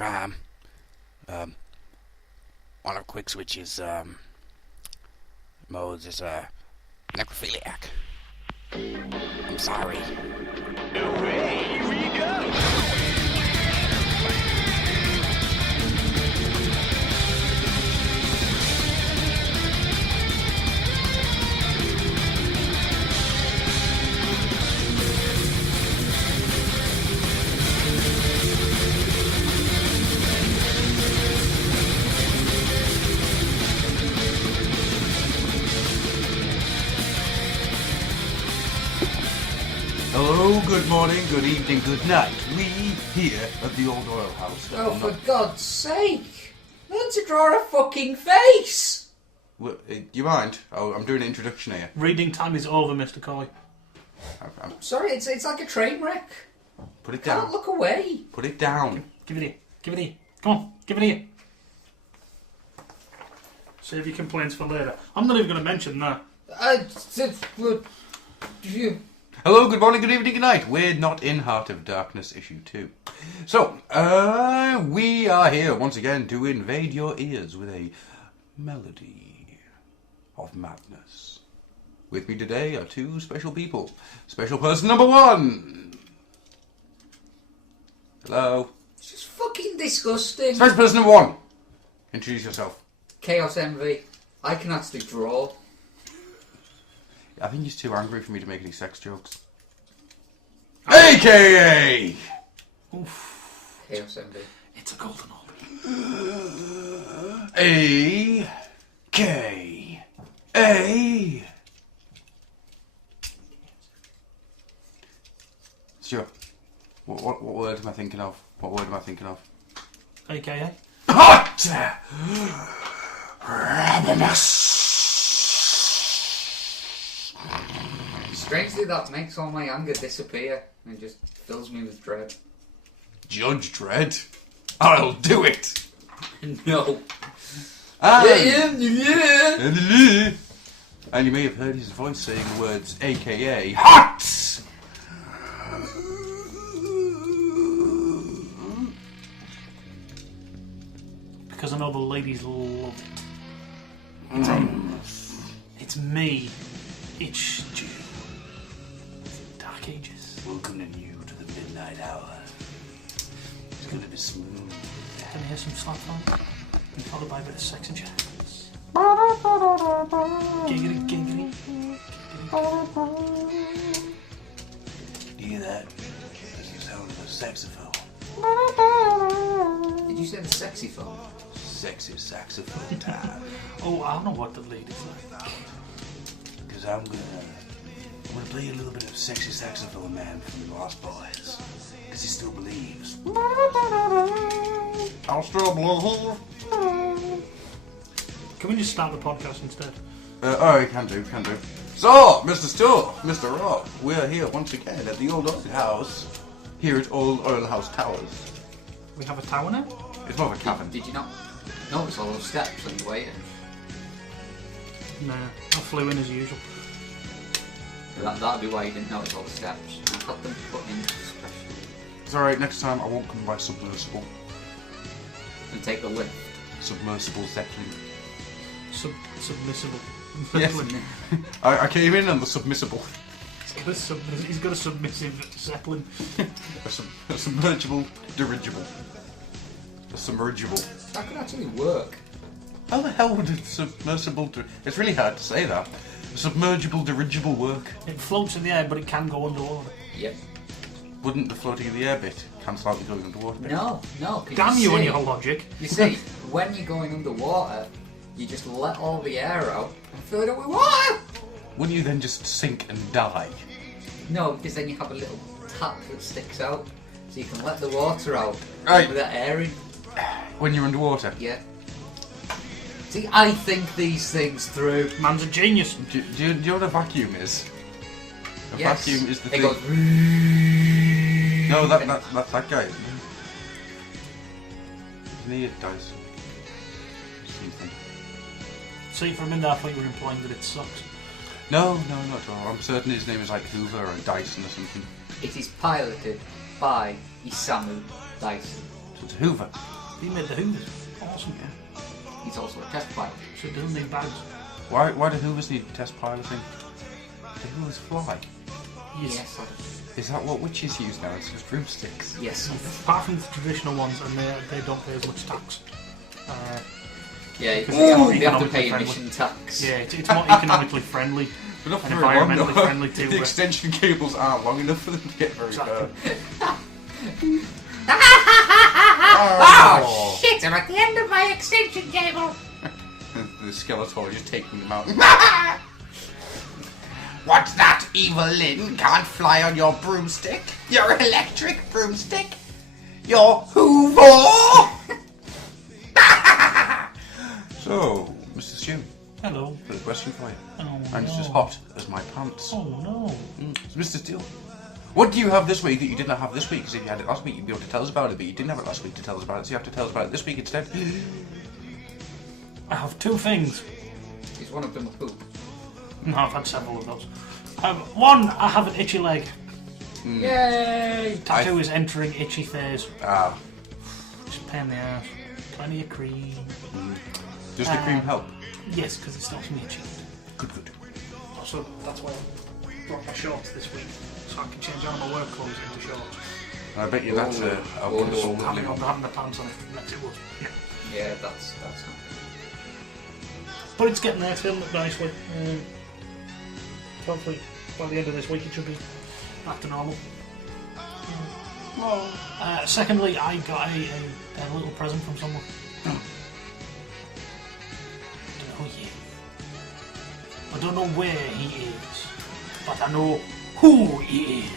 crime. One of Quick Switch's modes is necrophiliac. I'm sorry. Away we go! Hello, good morning, good evening, good night. We here at the Old Oil House. Oh, for God's sake! Learn to draw a fucking face! Do you mind? Oh, I'm doing an introduction here. Reading time is over, Mr. Coy. I'm- Sorry, it's like a train wreck. Put it Can't down. look away. Put it down. Give it here. Give it here. Come on, give it here. Save your complaints for later. I'm not even going to mention that. You. Hello, good morning, good evening, good night. We're not in Heart of Darkness issue 2. So, we are here once again to invade your ears with a melody of madness. With me today are two special people. Special person number 1. Hello. It's just fucking disgusting. Special person number 1. Introduce yourself. Chaos Envy. I can actually draw. I think he's too angry for me to make any sex jokes. AKA! Oof. Chaos Envy. It's a golden orb. AKA. Sure. What word am I thinking of? What word am I thinking of? AKA? Hot! Ravenous! Strangely, that makes all my anger disappear and just fills me with dread. Judge Dredd. I'll do it! No. And you may have heard his voice saying the words AKA HOT! Because I know the ladies love it. It's me. It's Stu. Dark Ages. Welcoming you to the midnight hour. It's gonna be smooth. Can I hear some slap on? And followed by a bit of sex and jazz. Giggity, giggity. You hear that? That's the sound of a saxophone. Did you say the sexy phone? Sexy saxophone time. Oh, I don't know what the ladies like. Because I'm gonna play a little bit of sexy saxophone man from the Lost Boys. Because he still believes. I'll still believe. Can we just start the podcast instead? Oh, can do. So, Mr. Store, Mr. Rock, we're here once again at the Old Oil House. Here at Old Oil House Towers. We have a tower now? It's more of a cabin. Did you not notice all those steps when you waited? Nah, I flew in as usual. That'd be why you didn't notice all the steps. I got them put in special. It's alright, next time I won't come by submersible. And take the lift. Submersible Zeppelin. Submissible. Yes. I came in on the submersible. He's got a submissive Zeppelin. a submergible dirigible. A submergible. That could actually work. How the hell would a submersible it's really hard to say that. A submergible dirigible work. It floats in the air, but it can go underwater. Yep. Wouldn't the floating in the air bit cancel out the going underwater bit? No. Damn you and your logic. You see, when you're going underwater, you just let all the air out and fill it up with water. Wouldn't you then just sink and die? No, because then you have a little tap that sticks out, so you can let the water out Right. with that air in. When you're underwater? Yeah. See, I think these things through. Man's a genius. Do you know what a vacuum is? A Yes. vacuum is the It thing. goes. No, that's that guy, isn't it? Isn't he a Dyson? Something. See, for a minute I thought you were implying that it sucks. No, not at all. I'm certain his name is like Hoover or Dyson or something. It is piloted by Isamu Dyson. So it's Hoover. He made the Hoovers. Awesome. He's also a test pilot. So it doesn't need bags. Why do Hoovers need test piloting? Do Hoovers fly? Yes. Is that what witches use now? It's just broomsticks. Yes. Apart from the traditional ones, and they don't pay as much tax. Yeah, Because because it's you have to economically pay friendly. emission tax. Yeah, it's more economically friendly. But not And for very long, environmentally though. friendly too, The but- extension cables aren't long enough for them to get very Exactly. far. Oh, shit, I'm at the end of my extension cable. The Skeletor just taking them out. What's that, evil Lynn? Can't fly on your broomstick? Your electric broomstick? Your Hoover? So, Mr. Stew, Hello. got a question for you. Oh, And it's no. as hot as my pants. Oh no. So, Mr. Steele, what do you have this week that you did not have this week? Because if you had it last week, you'd be able to tell us about it, but you didn't have it last week to tell us about it, so you have to tell us about it this week instead. I have two things. Is one of them a poop? No, I've had several of those. One, I have an itchy leg. Yay! Tattoo is entering itchy phase. Ah, Just a pain in the ass. Plenty of cream. does the cream help? Yes, because it stops me itching. Good, good. So that's why I brought my shorts this week, so I can change out my work clothes into shorts. I bet you that's a wonderful Having little... the pants on it makes it worse. Yeah. Yeah, that's But it's getting there, it's filling up nicely. Hopefully, by the end of this week, it should be back to normal. Secondly, I got a little present from someone. I don't know where he is, but I know who he is.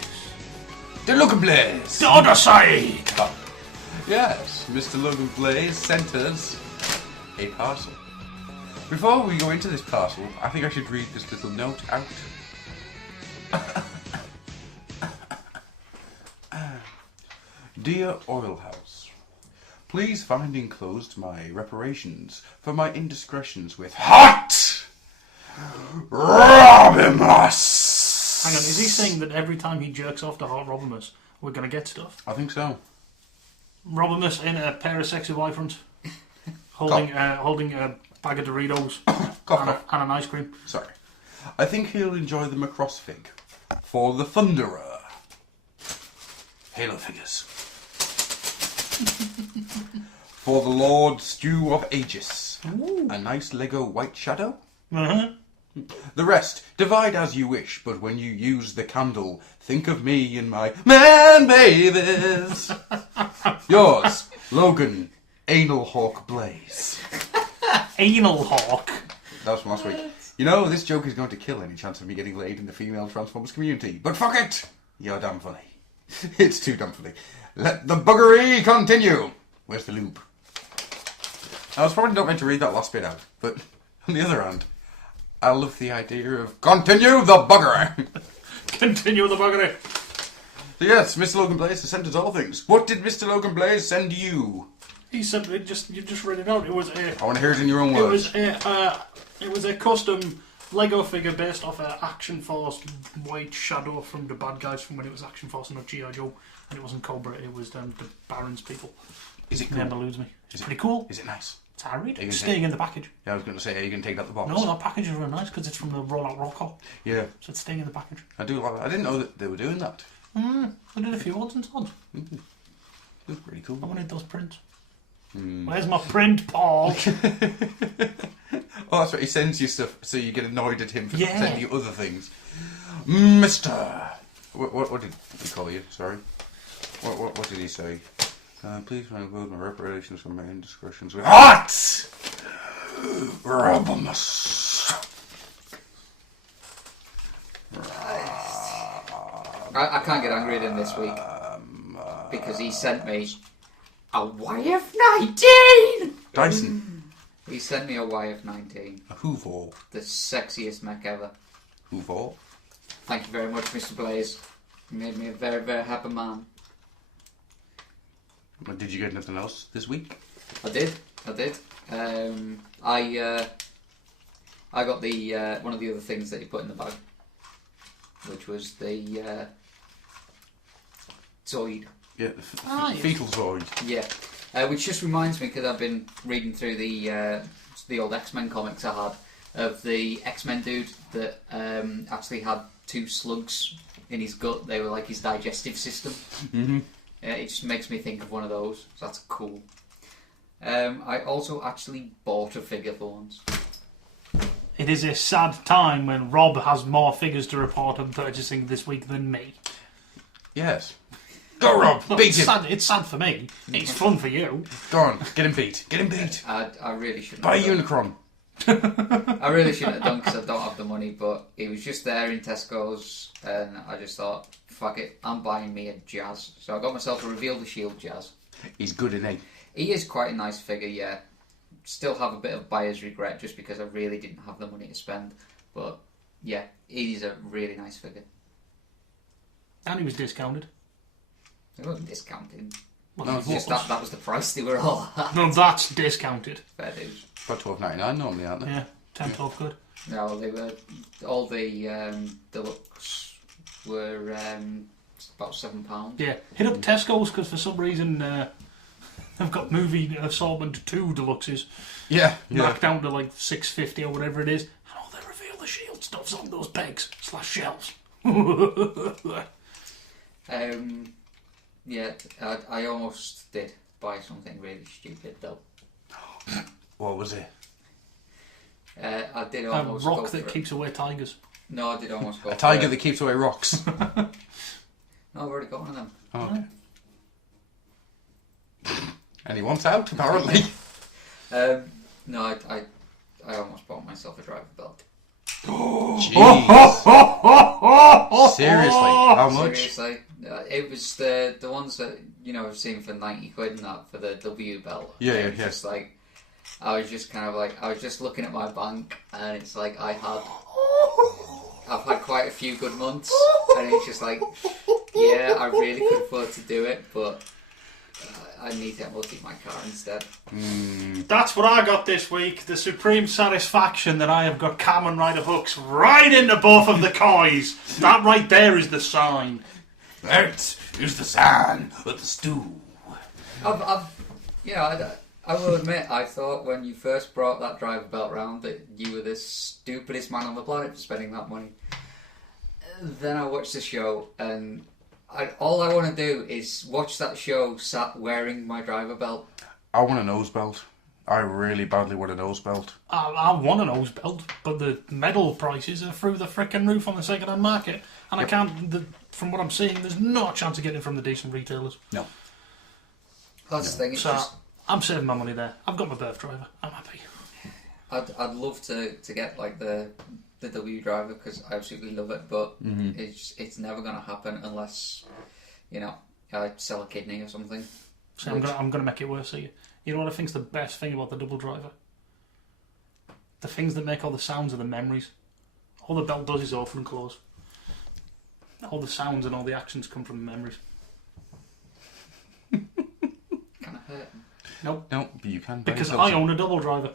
The Logan Blaze! The other side! Yes, Mr. Logan Blaze sent us a parcel. Before we go into this parcel, I think I should read this little note out. Dear Oil House, please find enclosed my reparations for my indiscretions with Hot Robimus. Hang on, is he saying that every time he jerks off to Hot Robimus, we're going to get stuff? I think so. Robimus in a pair of sexy Y-fronts, holding a bag of Doritos Cough. and an ice cream. Sorry. I think he'll enjoy the Macross fig. For the Thunderer. Halo figures. For the Lord Stew of Aegis. A nice Lego White Shadow. Uh-huh. The rest, divide as you wish, but when you use the candle, think of me and my man babies. Yours, Logan, Anal Hawk Blaze. Anal Hawk. That was from last week. You know, this joke is going to kill any chance of me getting laid in the female Transformers community. But fuck it! You're damn funny. It's too damn funny. Let the buggery continue! Where's the loop? I was probably not meant to read that last bit out, but on the other hand, I love the idea of continue the buggery! Continue the buggery. So yes, Mr. Logan Blaze has sent us all things. What did Mr. Logan Blaze send you? He said you just read it out. It was I want to hear it in your own words. It was a custom Lego figure based off Action Force White Shadow from the bad guys from when it was Action Force and not G.I. Joe, and it wasn't Cobra. It was the Barons people. Is it His name cool? eludes me. It's Is it- pretty cool. Is it nice? It's harried. Are you It's gonna staying in the package. Yeah, I was going to say, are you going to take out the box? No, that package is really nice because it's from the Rollout Rocco, Yeah, so it's staying in the package. I do like that. I didn't know that they were doing that. I did a few odds and sods. That's pretty cool. I wanted those prints. Where's my print, Paul? Oh, that's right. He sends you stuff, so you get annoyed at him for Yeah. sending you other things. Mister, what did he call you? Sorry. What did he say? Please include my reparations for my indiscretions with Hot Robimus. I can't get angry at him this week because he sent me a YF-19. Dyson. He sent me a YF-19, A Hoover. the sexiest mech ever. Hoover. Thank you very much, Mr. Blaze. You made me a very, very happy man. Did you get nothing else this week? I did. I got the one of the other things that he put in the bag, which was the Zoid. Yeah, Ah, yes. fetal Zoid. Yeah. Which just reminds me, because I've been reading through the old X-Men comics I had, of the X-Men dude that actually had 2 slugs in his gut. They were like his digestive system. Mm-hmm. It just makes me think of one of those. So that's cool. I also actually bought a figure for once. It is a sad time when Rob has more figures to report on purchasing this week than me. Yes. Go, Rob. Look, Beat it's him. sad, it's sad for me. It's fun for you. Go on. Get him beat. Get him beat. I really shouldn't Buy a have done. Unicron. I really shouldn't have done because I don't have the money, but it was just there in Tesco's and I just thought, fuck it, I'm buying me a Jazz. So I got myself a Reveal the Shield Jazz. He's good, isn't he? He is quite a nice figure, yeah. Still have a bit of buyer's regret just because I really didn't have the money to spend. But yeah, he's a really nice figure. And he was discounted. It wasn't discounted. Well, No, It's just that was the price they were all at. no, that's discounted. Fair dues. About $12.99 normally, aren't they? Yeah, 10, 12 quid. No, they were all the deluxe were about £7. Yeah, hit up Tesco's because for some reason they've got movie assortment 2 deluxes Yeah. knocked down to like $6.50 or whatever it is. And all they Reveal the Shield stuff's on those pegs / shelves. Yeah, I almost did buy something really stupid though. What was it? I did A almost go rock for that it. keeps away tigers. No, I did almost go A for tiger it. that keeps away rocks. No, I've already got one of them. Oh, okay. And he wants out, apparently. No, I almost bought myself a driver belt. Jeez. Seriously, how much? Seriously, it was the ones that I've seen for 90 quid and that for the W belt. Yeah, It yeah, was yeah. Just like I was just kind of like I was just looking at my bank and it's like I've had quite a few good months and it's just like yeah, I really could afford to do it, but I need to MOT my car instead. That's what I got this week. The supreme satisfaction that I have got Kamen Rider hooks right into both of the coys. That right there is the sign. That is the sign of the stew. I will admit, I thought when you first brought that driver belt round that you were the stupidest man on the planet for spending that money. Then I watched the show and all I want to do is watch that show sat wearing my driver belt. I want a nose belt. I really badly want a nose belt. I want a nose belt, but the metal prices are through the frickin' roof on the second-hand market, and I can't. From what I'm seeing, there's no chance of getting it from the decent retailers. No. That's the thing. It's So just I'm saving my money there. I've got my birth driver. I'm happy. I'd love to get like the W driver because I absolutely love it, but it's never gonna happen unless I sell a kidney or something. So I'm gonna make it worse for you. You know what I think's the best thing about the double driver? The things that make all the sounds are the memories. All the belt does is open and close. All the sounds and all the actions come from the memories. Kind of hurt. Nope. No, but you can buy Because yourself I some, own a double driver.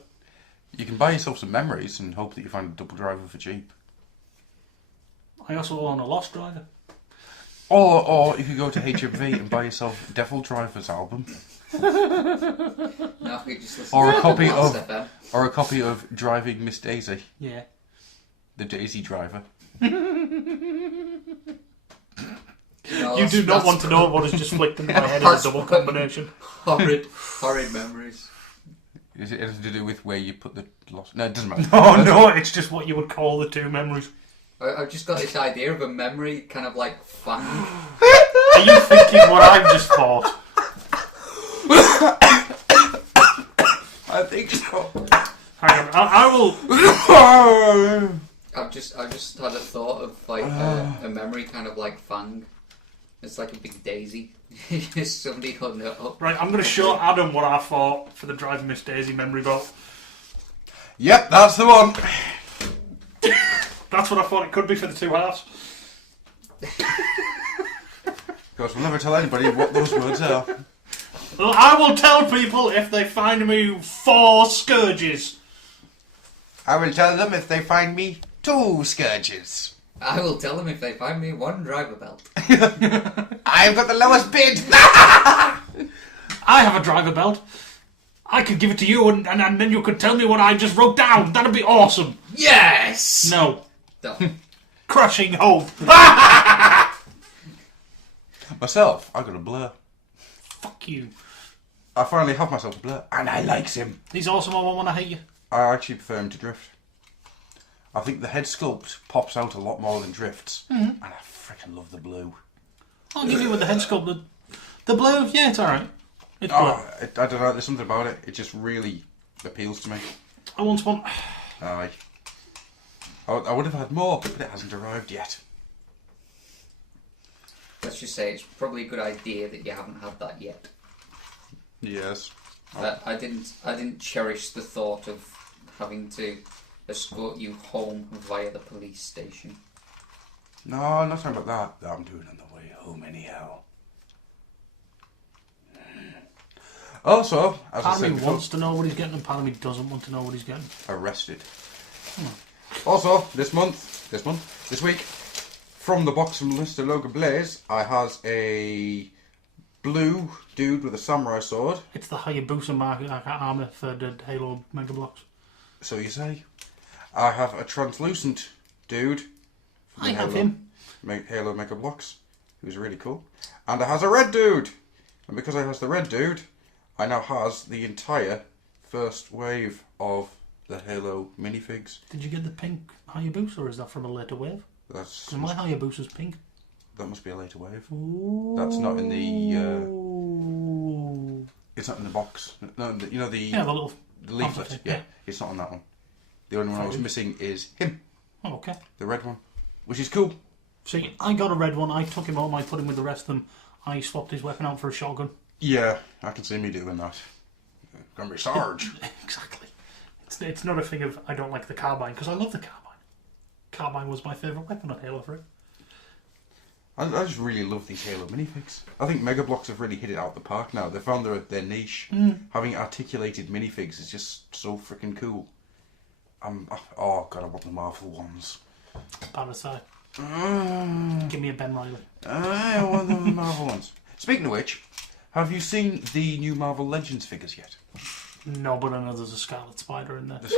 you can buy yourself some memories and hope that you find a double driver for cheap. I also own a lost driver. Or you could go to HMV and buy yourself Devil Driver's album. No, I could just listen Or to a copy Last of FM. or a copy of Driving Miss Daisy, Yeah. the Daisy Driver. No, You do not that's want to know what has just flicked into my head as a double combination. horrid memories. Is it anything to do with where you put the lost? No, it doesn't matter. Oh no, it's just what you would call the two memories. I've just got this idea of a memory kind of like fang. Are you thinking what I've just thought? I think so. Hang on, I will. I've just had a thought of like a memory kind of like fang. It's like a big daisy. Somebody holding it up. Right, I'm going to show Adam what I thought for the Driving Miss Daisy memory belt. Yep, that's the one. That's what I thought it could be for the two halves. Because we'll never tell anybody what those words are. Well, I will tell people if they find me 4 scourges. I will tell them if they find me 2 scourges. I will tell them if they find me 1 driver belt. I've got the lowest bid. I have a driver belt. I could give it to you, and then you could tell me what I just wrote down. That'd be awesome. Yes! No. No. Crushing hope. Myself, I got a Blur. Fuck you. I finally have myself a Blur, and I likes him. He's awesome. I want to hate you. I actually prefer him to Drift. I think the head sculpt pops out a lot more than Drift's, and I freaking love the blue. I'll give you with the head sculpt. The blue, yeah, it's alright. It's blue. Oh, I don't know, there's something about it. It just really appeals to me. I once want... Aye. I would have had more, but it hasn't arrived yet. Let's just say it's probably a good idea that you haven't had that yet. Yes. I didn't cherish the thought of having to escort you home via the police station. No, I'm not talking about that. I'm doing it on the way home anyhow. Also, as I Part said of me before, wants to know what he's getting, and part of me doesn't want to know what he's getting. arrested. Also, this week, from the box from Mr. Logan Blaze, I has a blue dude with a samurai sword. It's the Hayabusa armour for the Halo Mega Blocks. So you say. I have a translucent dude. From I the have him. Halo Mega Blocks, who's really cool. And I has a red dude. And because I has the red dude, I now has the entire first wave of the Halo minifigs. Did you get the pink Hayabusa, or is that from a later wave? That's Because my Hayabusa's pink. that must be a later wave. Ooh. That's not in the. It's not in the box. No, you know the Yeah, the little... leaflet. pamphlet, Yeah, it's not on that one. The only one I was missing is him, Oh, okay. the red one, which is cool. See, I got a red one, I took him home, I put him with the rest of them, I swapped his weapon out for a shotgun. Yeah, I can see me doing that. Gonna be Sarge. Exactly. It's not a thing of, I don't like the carbine, because I love the carbine. Carbine was my favourite weapon on Halo 3. I just really love these Halo minifigs. I think Mega Bloks have really hit it out the park now. They found their niche. Having articulated minifigs is just so freaking cool. Oh god, I want the Marvel ones. Parasite. Give me a Ben Riley. I want the Marvel ones. Speaking of which, have you seen the new Marvel Legends figures yet? No, but I know there's a Scarlet Spider in there. The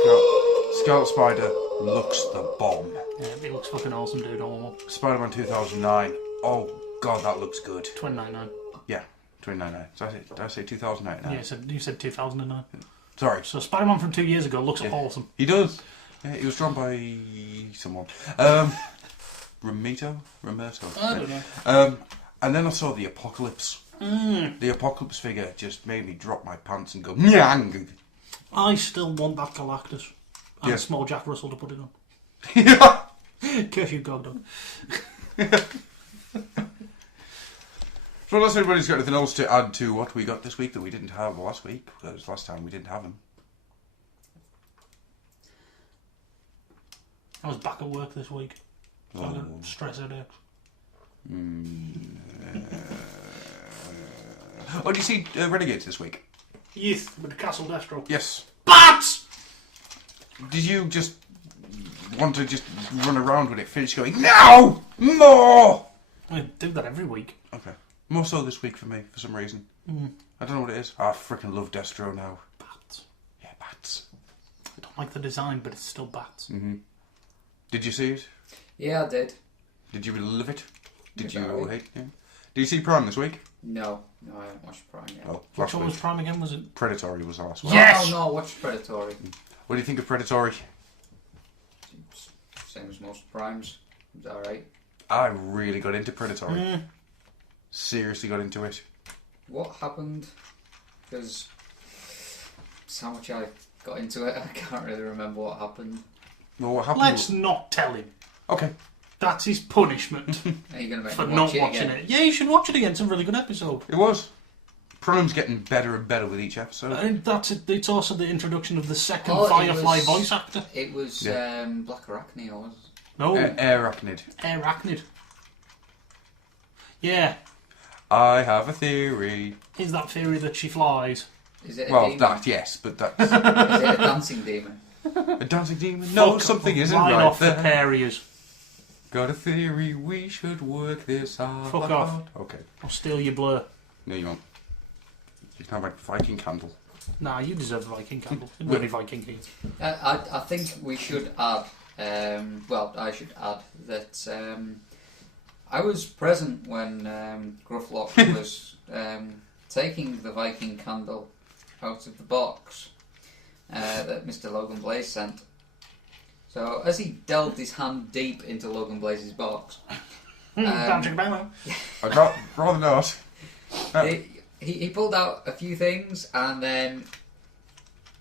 Scarlet Spider looks the bomb. Yeah, he looks fucking awesome, dude. I want one. Spider-Man 2009. Oh god, that looks good. $29.99. Yeah, 2099. Did I say 2009? Yeah, you said 2009. Sorry. So Spider-Man from 2 years ago looks awesome. He does. Yeah, he was drawn by someone. Rameto? I don't know. And then I saw the Apocalypse. The Apocalypse figure just made me drop my pants and go, Nyang! I still want that Galactus. And Yeah. small Jack Russell to put it on. Yeah. Curse you, God Dog. So unless anybody's got anything else to add to what we got this week that we didn't have last week, because last time we didn't have him. I was back at work this week. So I got stress headaches. Oh, did you see Renegades this week? Yes, with the Castle Destro. Yes. Bats! Did you just want to just run around with it, finish going, no! More! I do that every week. Okay. More so this week for me, for some reason. I don't know what it is. I freaking love Destro now. Bats. Yeah, bats. I don't like the design, but it's still bats. Did you see it? Yeah, I did. Did you love it? Did Yeah, you I- hate it? Did you see Prime this week? No, I haven't watched Prime yet. Oh, Which last one week. was Prime again? Was it? Predatory was the last one. Yes! No, I watched Predatory. What do you think of Predatory? Same as most Primes. It's alright. I really got into Predatory. Seriously got into it. What happened? Because it's how much I got into it, I can't really remember what happened. Well, what happened? Let's not tell him. Okay. That's his punishment Are you going to make for me not watch it watching again? it. Yeah, you should watch it again. It's a really good episode. It was. Prime's getting better and better with each episode. And that's it. It's also the introduction of the second Oh, it Firefly was- voice actor. It was Yeah. Black Arachne, or was it? No, Arachnid. Arachnid. Yeah, I have a theory. is that theory that she flies? Is it a Well, demon? that, yes, but that's... Is it a dancing demon? a dancing demon? No, Fuck something isn't right right off the there. areas. Got a theory, we should work this out. Fuck off. Okay. I'll steal your blur. No, you won't. You can have a Viking candle. Nah, you deserve a Viking candle. You're really Viking here. I think we should add. I should add that I was present when Grufflock was taking the Viking candle out of the box that Mr. Logan Blaze sent. So as he delved his hand deep into Logan Blaze's box, I'd rather not. he pulled out a few things and then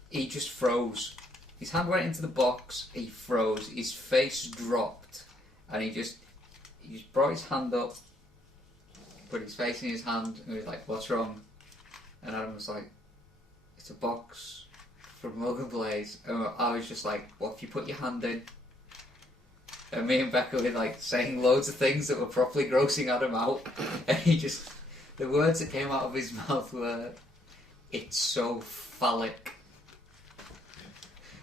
he just froze. His hand went into the box, he froze, his face dropped, and he just brought his hand up, put his face in his hand, and he was like, "What's wrong?" And Adam was like, "It's a box from Logan Blaze." And I was just like, "What if you put your hand in?" And me and Becca were like saying loads of things that were properly grossing Adam out, and the words that came out of his mouth were, "It's so phallic."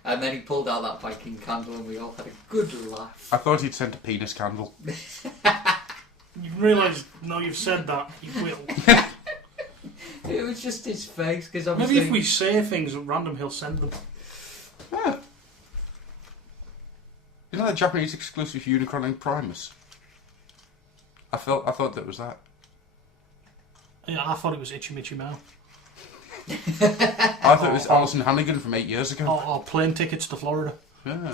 And then he pulled out that Viking candle and we all had a good laugh. I thought he'd sent a penis candle. You realise, now you've said that, you will. It was just his face, because Maybe if we say things at random, he'll send them. Yeah. You know that Japanese exclusive Unicron and Primus? I thought that was that. Yeah, I thought it was Itchy Mitchy Mouth. I thought it was Alison Hannigan from 8 years ago. Or plane tickets to Florida. Yeah.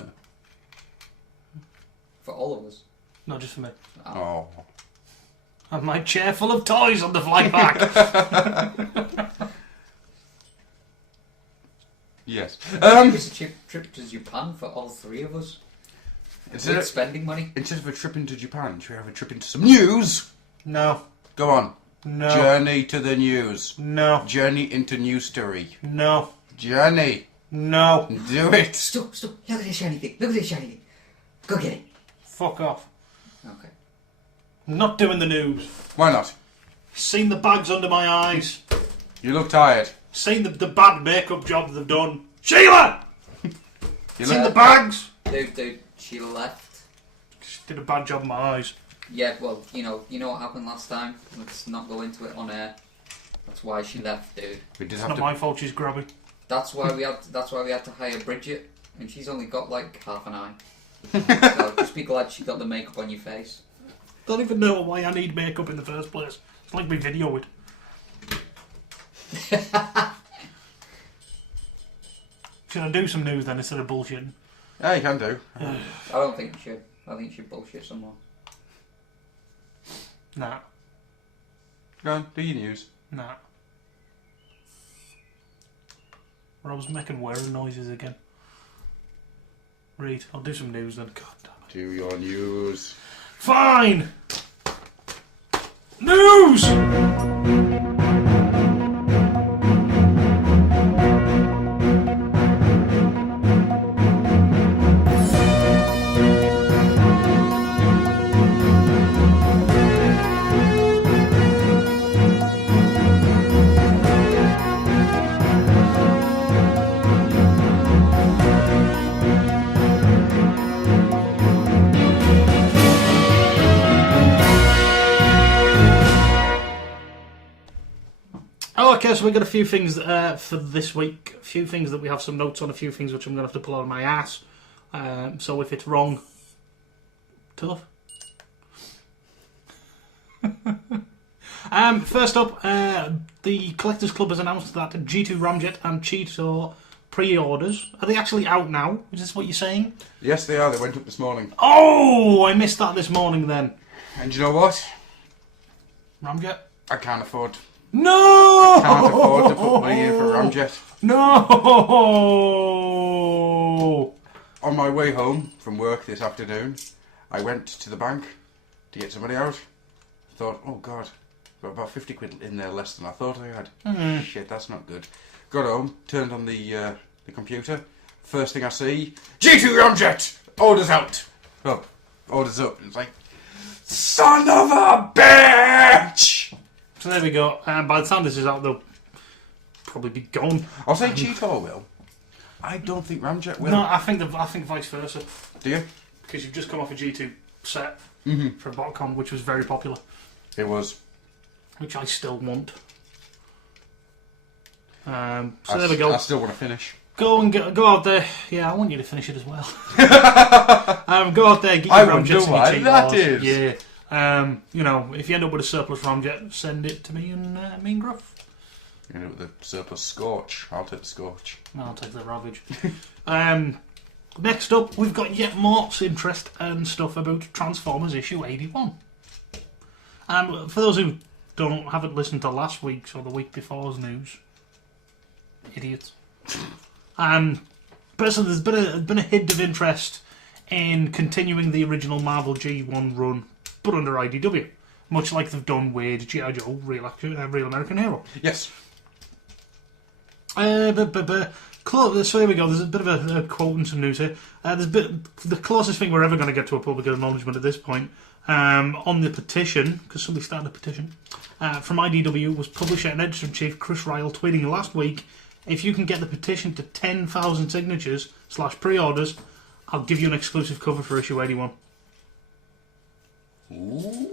For all of us. No, just for me. Oh. And my chair full of toys on the flight back. Yes. It's a trip to Japan for all three of us. Instead With of, spending money. instead of a trip into Japan, should we have a trip into some news? No. Go on. No. Journey to the news. No. Journey into news story. No. Journey. No. Do it. Stop. Look at this shiny thing. Look at this shiny thing. Go get it. Fuck off. Okay. I'm not doing the news. Why not? Seen the bags under my eyes. You look tired. Seen the bad makeup job they've done. Sheila! You Seen look... the bags? Dude, she left. She did a bad job in my eyes. Yeah, well, you know what happened last time? Let's not go into it on air. That's why she left, dude. We did It's have not to... my fault she's grubby. That's why we had to hire Bridget, and she's only got like half an eye. So just be glad she got the makeup on your face. Don't even know why I need makeup in the first place. It's like we video it. Should I do some news then instead of bullshitting? Yeah, you can do. I don't think you should. I think you should bullshit some more. Nah. Go on, do your news. Nah. Rob's making whirring noises again. Read, I'll do some news then. God damn it. Do your news. Fine! News! Okay, so we've got a few things for this week. A few things that we have some notes on, a few things which I'm going to have to pull out of my ass. So if it's wrong, tough. First up, the Collectors Club has announced that G2 Ramjet and Cheetor pre-orders, are they actually out now? Is this what you're saying? Yes, they are. They went up this morning. Oh, I missed that this morning then. And you know what? Ramjet? I can't afford... No! Can't afford to put money in for Ramjet. No! On my way home from work this afternoon, I went to the bank to get some money out. Thought, oh God, got about 50 quid in there less than I thought I had. Shit, that's not good. Got home, turned on the computer. First thing I see, G2 Ramjet! Orders out! Oh, orders up. It's like, son of a bitch! So there we go. By the time this is out, they'll probably be gone. I'll say Cheetor will. I don't think Ramjet will. No, I think vice versa. Do you? Because you've just come off a G2 set Mm-hmm. for BotCon, which was very popular. It was. Which I still want. So there we go. I still want to finish. Go out there. Yeah, I want you to finish it as well. Go out there, get your I ramjets wonder and your why cheat that wars. is. Yeah. If you end up with a surplus ramjet, send it to me and Gruff. You know, the surplus Scorch. I'll take the Scorch. I'll take the Ravage. Next up, we've got yet more interest and stuff about Transformers issue 81. For those who haven't listened to last week's or the week before's news, idiots. Personally, there's been a hint of interest in continuing the original Marvel G1 run, but under IDW, much like they've done with G.I. Joe, Real American Hero. Yes. So here we go. There's a bit of a quote and some news here. The closest thing we're ever going to get to a public acknowledgement at this point on the petition, because somebody started a petition from IDW, was publisher and editor-in-chief Chris Ryle tweeting last week, "If you can get the petition to 10,000 signatures / pre-orders, I'll give you an exclusive cover for issue 81." Ooh.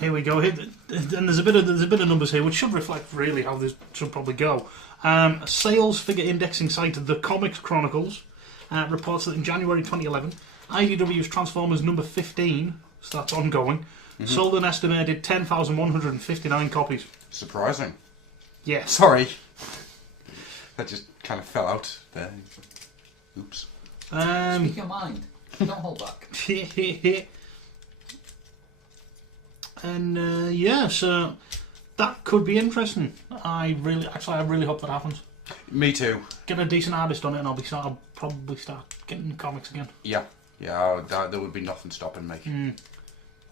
Here we go. And there's a bit of numbers here, which should reflect really how this should probably go. Sales figure indexing site The Comics Chronicles reports that in January 2011, IDW's Transformers number 15, so that's ongoing, sold an estimated 10,159 copies. Surprising. Yes. Sorry. That just kind of fell out there. Oops. Speak your mind. Don't hold back. And so that could be interesting. I really hope that happens. Me too. Get a decent artist on it, and I'll probably start getting comics again. Yeah. There would be nothing stopping me.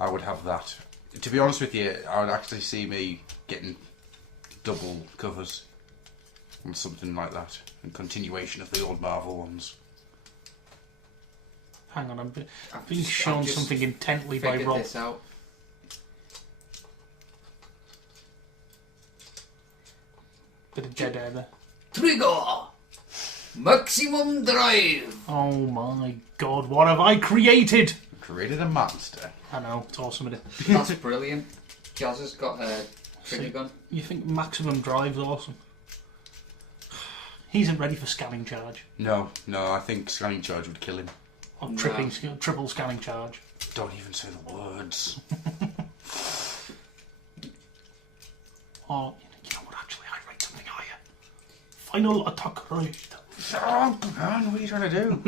I would have that. To be honest with you, I would actually see me getting double covers on something like that, in continuation of the old Marvel ones. Hang on, I'm being shown something intently by Rob. This out. Bit of dead air there. Trigger! Maximum drive! Oh my god, what have I created? Created a monster. I know, it's awesome, isn't it? That's brilliant. Jazz has got a trigger gun. You think maximum drive's awesome? He isn't ready for scanning charge. No, I think scanning charge would kill him. Or triple scanning charge. Don't even say the words. Or, you know what, actually, I'd rate something higher. Final attack rate. Oh, man, what are you trying to do?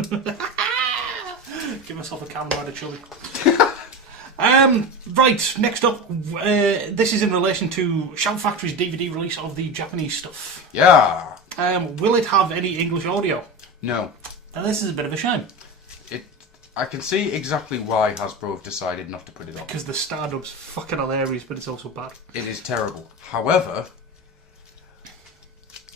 Give myself a camera rider, chubby. Right, next up, this is in relation to Shout Factory's DVD release of the Japanese stuff. Yeah. Will it have any English audio? No. Now, this is a bit of a shame. I can see exactly why Hasbro have decided not to put it on. Because the Stardub's fucking hilarious, but it's also bad. It is terrible. However,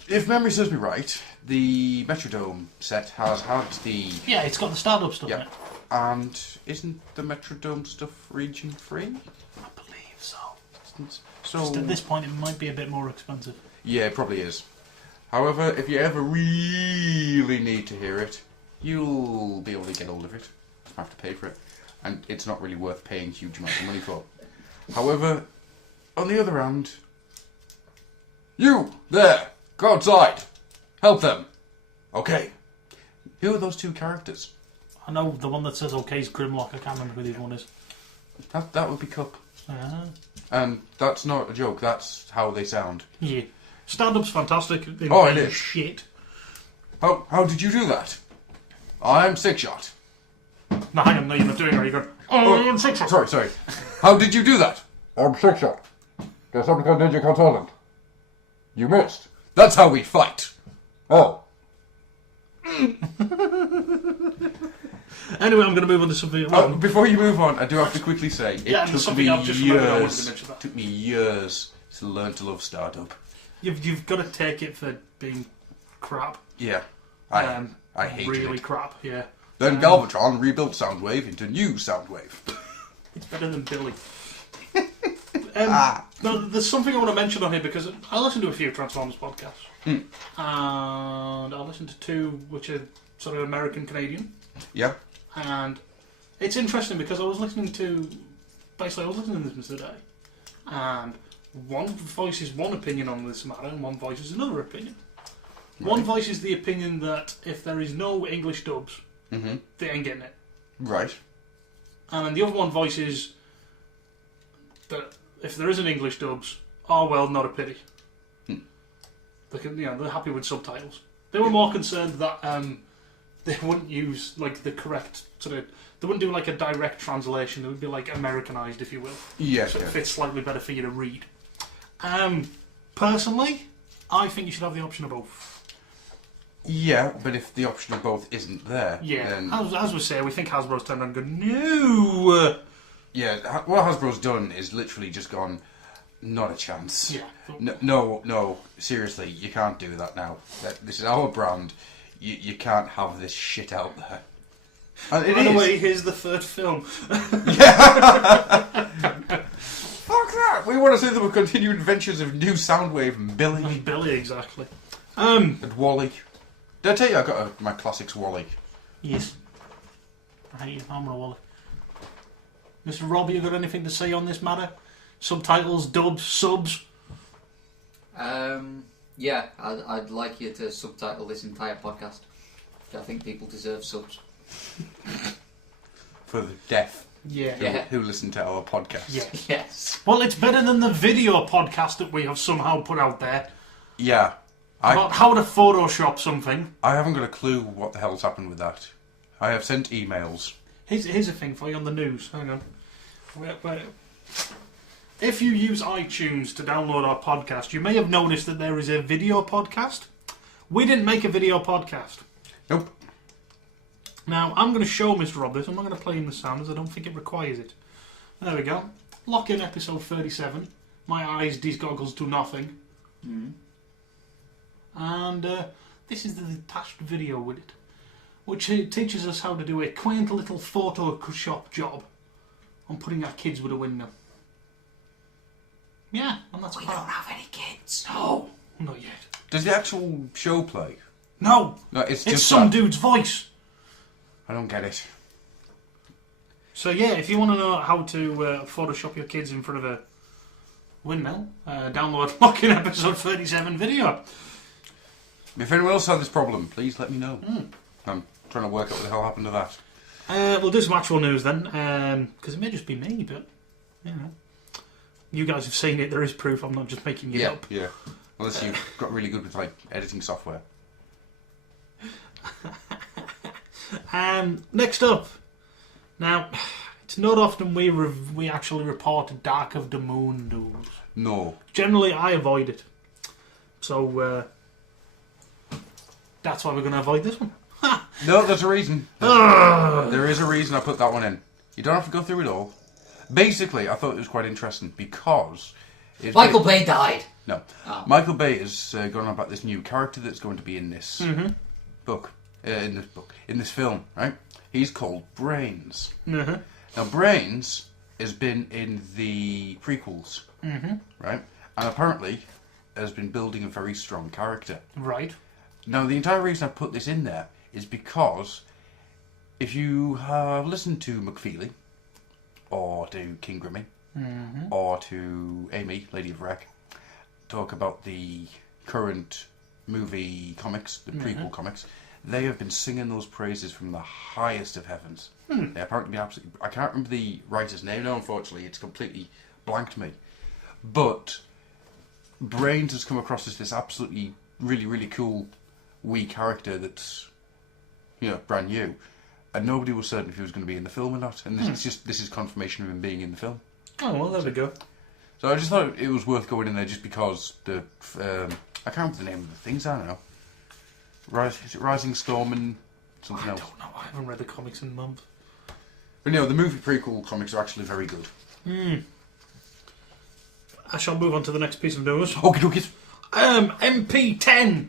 if memory serves me right, the Metrodome set has had the... Yeah, it's got the Stardub stuff in it. And isn't the Metrodome stuff region free? I believe so. So Just at this point, it might be a bit more expensive. Yeah, it probably is. However, if you ever really need to hear it, you'll be able to get hold of it. You have to pay for it. And it's not really worth paying huge amounts of money for. However, on the other hand, you, there, go outside. Help them. Okay. Who are those two characters? I know the one that says OK is Grimlock. I can't remember who the other one is. That would be Cup. And that's not a joke. That's how they sound. Yeah. Stand-up's fantastic. Oh, it is. Shit. How did you do that? I'm Six Shot. No, hang on. No, you're not doing it. You're going, I'm Six Shot. Sorry. How did you do that? I'm Six Shot. There's something called Ninja Consultant. You missed. That's how we fight. Oh. Anyway, I'm going to move on to something. Before you move on, I do have to quickly say it took me years. It took me years to learn to love Stardub. You've got to take it for being crap. Yeah, I hated really it. crap. Yeah. Then Galvatron rebuilt Soundwave into new Soundwave. It's better than Billy. Now, there's something I want to mention on here because I listened to a few Transformers podcasts, and I listened to two which are sort of American Canadian. Yeah. And it's interesting because I was listening to this today, And one voices one opinion on this matter, and one voices another opinion. One voices the opinion that if there is no English dubs, they ain't getting it. Right. And then the other one voices that if there isn't English dubs, oh well, not a pity. They're happy with subtitles. They were more concerned that they wouldn't use like the correct sort of. They wouldn't do like a direct translation. It would be like Americanized, if you will. Yes. So it fits slightly better for you to read. Personally, I think you should have the option of both. Yeah, but if the option of both isn't there, Yeah, then... as we say, we think Hasbro's turned around and gone, no! Yeah, what Hasbro's done is literally just gone, not a chance. Yeah. No, seriously, you can't do that now. This is our brand. You can't have this shit out there. And By the way, here's the third film. Fuck that! We want to see the continued adventures of New Soundwave and Billy. And Billy, exactly. And Wally. Did I tell you I got my classics Wally? Yes. I hate you, I'm a Wally. Mr. Rob, you got anything to say on this matter? Subtitles, dubs, subs? Yeah, I'd like you to subtitle this entire podcast. I think people deserve subs. For the deaf. Yeah. Who listen to our podcast. Yeah. Yes. Well, it's better than the video podcast that we have somehow put out there. Yeah. About how to Photoshop something. I haven't got a clue what the hell's happened with that. I have sent emails. Here's a thing for you on the news. Hang on. Wait. If you use iTunes to download our podcast, you may have noticed that there is a video podcast. We didn't make a video podcast. Nope. Now, I'm going to show Mr. Rob this. I'm not going to play him the sound as I don't think it requires it. There we go. Lock in episode 37. My eyes, these goggles do nothing. And this is the attached video with it, which teaches us how to do a quaint little Photoshop job on putting our kids with a window. Yeah, and that's We don't have any kids. No, not yet. Does the actual show play? No, it's it's just some that. dude's voice. I don't get it. So yeah, if you want to know how to Photoshop your kids in front of a windmill, download Lock In episode 37 video. If anyone else had this problem, please let me know. I'm trying to work out what the hell happened to that. We'll do some actual news then, because it may just be me, but you know, you guys have seen it. There is proof. I'm not just making it up. Yeah. Unless you've got really good with like editing software. Next up, now it's not often we actually report Dark of the Moon news. No. Generally, I avoid it, so that's why we're going to avoid this one. No, there's a reason. There is a reason I put that one in. You don't have to go through it all. Basically, I thought it was quite interesting because Michael Bay died. No, Oh. Michael Bay has gone on about this new character that's going to be in this book. In this film, right? He's called Brains. Mm-hmm. Now, Brains has been in the prequels, right? And apparently has been building a very strong character. Right. Now, the entire reason I put this in there is because if you have listened to McFeely, or to King Grimmy, or to Amy, Lady of Wreck, talk about the current movie comics, the prequel comics, they have been singing those praises from the highest of heavens. They apparently absolutely... I can't remember the writer's name now, unfortunately. It's completely blanked me. But Brains has come across as this absolutely really, really cool wee character that's, you know, brand new. And nobody was certain if he was going to be in the film or not. And this is confirmation of him being in the film. Oh, well, there we go. So I just thought it was worth going in there just because the... I can't remember the name of the things, I don't know. Is it Rising Storm and something else? I don't know. I haven't read the comics in a month. But no, the movie prequel comics are actually very good. I shall move on to the next piece of news. Okie dokies. MP10,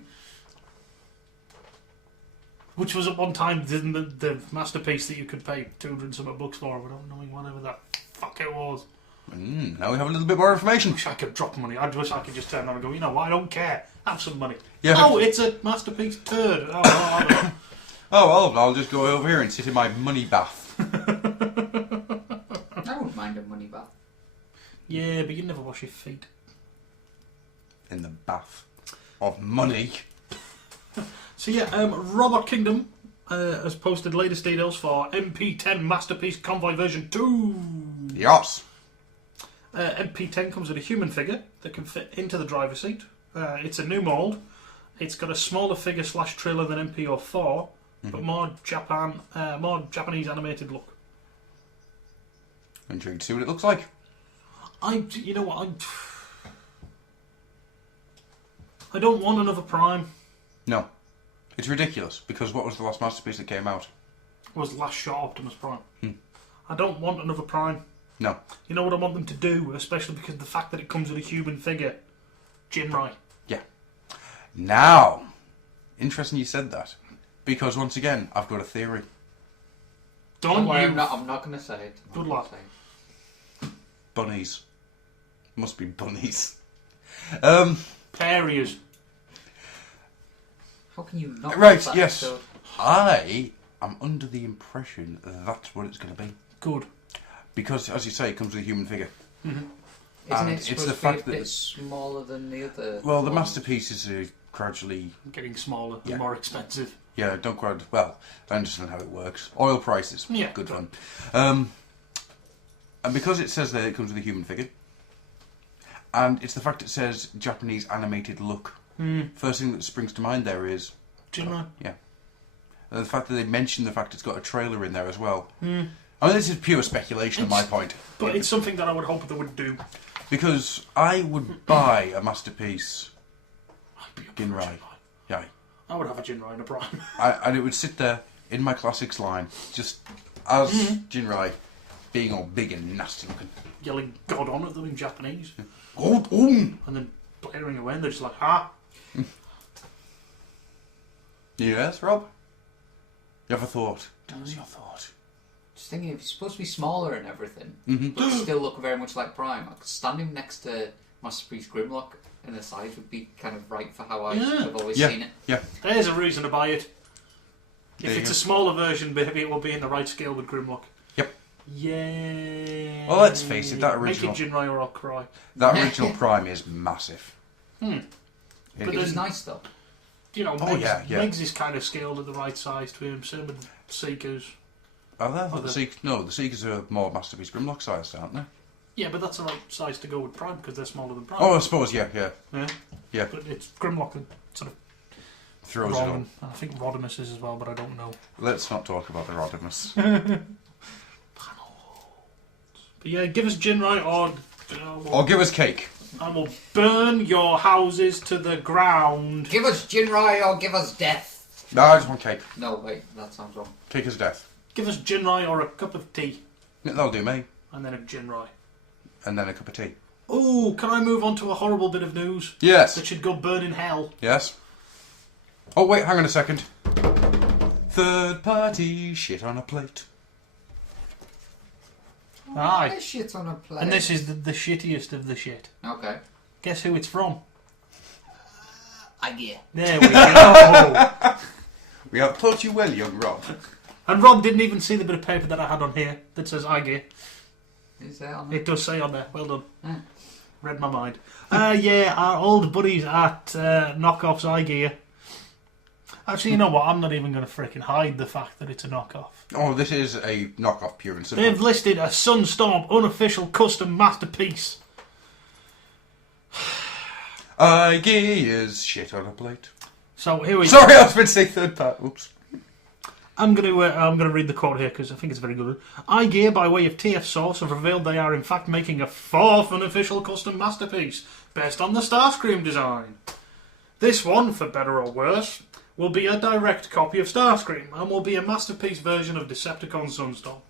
which was at one time the masterpiece that you could pay 200 and something bucks for, without knowing whatever that fuck it was. Now we have a little bit more information. I wish I could drop money. I wish I could just turn around and go, you know what, I don't care. Have some money. Yeah. Oh, it's a masterpiece turd. Oh, no. Oh, well, I'll just go over here and sit in my money bath. I wouldn't mind a money bath. Yeah, but you never wash your feet. In the bath of money. So yeah, Robot Kingdom has posted latest details for MP10 Masterpiece Convoy version 2. Yes. MP10 comes with a human figure that can fit into the driver's seat. It's a new mould. It's got a smaller figure / trailer than MP04, but more Japanese animated look. Intrigued to see what it looks like. You know what? I don't want another Prime. No. It's ridiculous, because what was the last masterpiece that came out? It was Last Shot Optimus Prime. I don't want another Prime. No. You know what I want them to do, especially because of the fact that it comes with a human figure? Jinrai. Yeah. Now, interesting you said that, because once again, I've got a theory. Don't you? I'm not going to say it. Good luck. Bunnies. Must be bunnies. Areas. How can you not? Right, that yes. episode? I am under the impression that's what it's going to be. Good. Because, as you say, it comes with a human figure. Isn't And it it's supposed the to be a fact that bit smaller than the other? Well, the ones? masterpieces are gradually... Getting smaller Yeah. and more expensive. Yeah, don't quite... Well, I understand how it works. Oil prices. Yeah. Good fun. And because it says that it comes with a human figure, and it's the fact it says Japanese animated look, first thing that springs to mind there is... Jinrai. Yeah. And the fact that they mention the fact it's got a trailer in there as well. I mean, this is pure speculation on my point. But it's something that I would hope they would do. Because I would buy a masterpiece I'd be up for a Jinrai. Yeah. I would have a Jinrai and a Prime. And it would sit there in my classics line, just as Jinrai, being all big and nasty looking. Yelling God on at them in Japanese. Oh, And then blaring away and they're just like, ha! Yes, Rob? You have a thought? Tell us your thought. Just thinking, if it's supposed to be smaller and everything, Mhm. but still look very much like Prime, standing next to Masterpiece Grimlock in the sides would be kind of right for how I've always Yeah. seen it. Yeah. There's a reason to buy it. There If you it's go. a smaller version, maybe it will be in the right scale with Grimlock. Yep. Yeah. Well, let's face it, that original- Make it Jinrai or I'll cry. That original Prime is massive. But It was then, nice though. you know, Oh, Megs, yeah, yeah. Megs is kind of scaled at the right size to him. Same with Seekers. Are there? Oh, The Seekers are more Masterpiece Grimlock sized, aren't they? Yeah, but that's the right size to go with Prime because they're smaller than Prime. Oh, I suppose, yeah. Yeah. Yeah. But it's Grimlock that sort of Throws it wrong. all. And I think Rodimus is as well, but I don't know. Let's not talk about the Rodimus. But yeah, give us Jinrai or Or give us cake. I will burn your houses to the ground. Give us Jinrai or give us death. No, I just want cake. No, wait, that sounds wrong. Cake is death. Give us Jinrai or a cup of tea. That'll do me. And then a Jinrai. And then a cup of tea. Oh, can I move on to a horrible bit of news? Yes. That should go burn in hell. Yes. Oh, wait, hang on a second. Third party shit on a plate. Aye. There's shit on a plate. And this is the shittiest of the shit. Okay. Guess who it's from? I get. There we go. We have taught you well, young Rob. And Rob didn't even see the bit of paper that I had on here that says Iggy. Is that on there? It does say on there. Well done. Yeah. Read my mind. Yeah, our old buddies at Knockoff's iGear. Actually, you know what? I'm not even going to freaking hide the fact that it's a knockoff. Oh, this is a knockoff, pure and simple. They've listed a Sunstorm unofficial custom masterpiece. Gears shit on a plate. So here we go. Sorry, I was meant to say third part. Oops. I'm going to read the quote here because I think it's very good. iGear, by way of TF Source, have revealed they are in fact making a fourth unofficial custom masterpiece based on the Starscream design. This one, for better or worse, will be a direct copy of Starscream and will be a masterpiece version of Decepticon Sunstorm.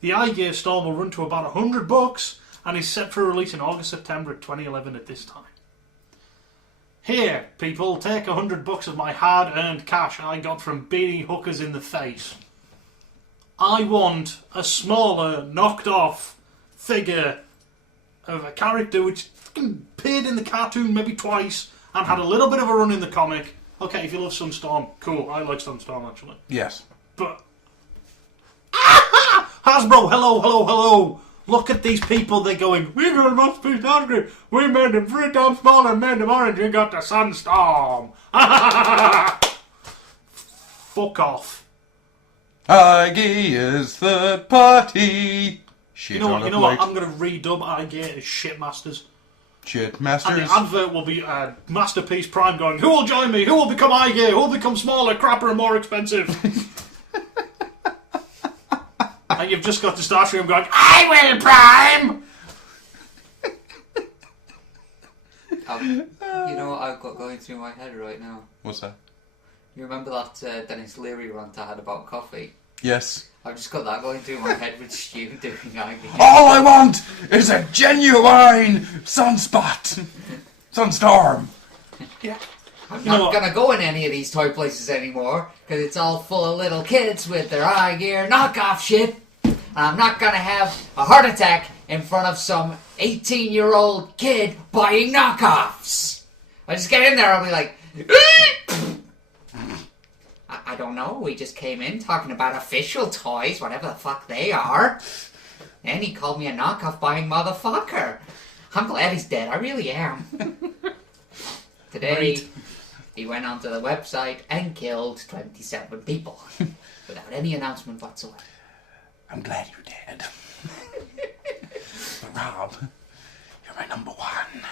The iGear Storm will run to about $100 and is set for release in August-September 2011 at this time. Here, people, take $100 of my hard-earned cash I got from beating hookers in the face. I want a smaller, knocked-off figure of a character which appeared in the cartoon maybe twice and had a little bit of a run in the comic. Okay, if you love Sunstorm, cool. I like Sunstorm, actually. Yes. But... Hasbro, hello, hello, hello! Look at these people, they're going, we got a masterpiece ice cream. We made them 3 times smaller and made them orange. You got the Sunstorm. Fuck off. Iggy's third party. Shit You know on what? a What? plate. I'm going to redub Iggy as Shitmasters. Shit And masters. the advert will be Masterpiece Prime going, who will join me? Who will become Iggy? Who will become smaller, crappier and more expensive? And you've just got the Starscream going, I will Prime! You know what I've got going through my head right now? What's that? You remember that Dennis Leary rant I had about coffee? Yes. I've just got that going through my head with Stu doing Iggy. All I want is a genuine sunspot. Sunstorm. Yeah. I'm You know not what? going to go in any of these toy places anymore because it's all full of little kids with their eye gear knockoff shit. And I'm not going to have a heart attack in front of some 18-year-old kid buying knockoffs. I just get in there and I'll be like, I don't know, we just came in talking about official toys, whatever the fuck they are. And he called me a knockoff buying motherfucker. I'm glad he's dead, I really am. Today, Right. he went onto the website and killed 27 people without any announcement whatsoever. I'm glad you're dead. But Rob, you're my number one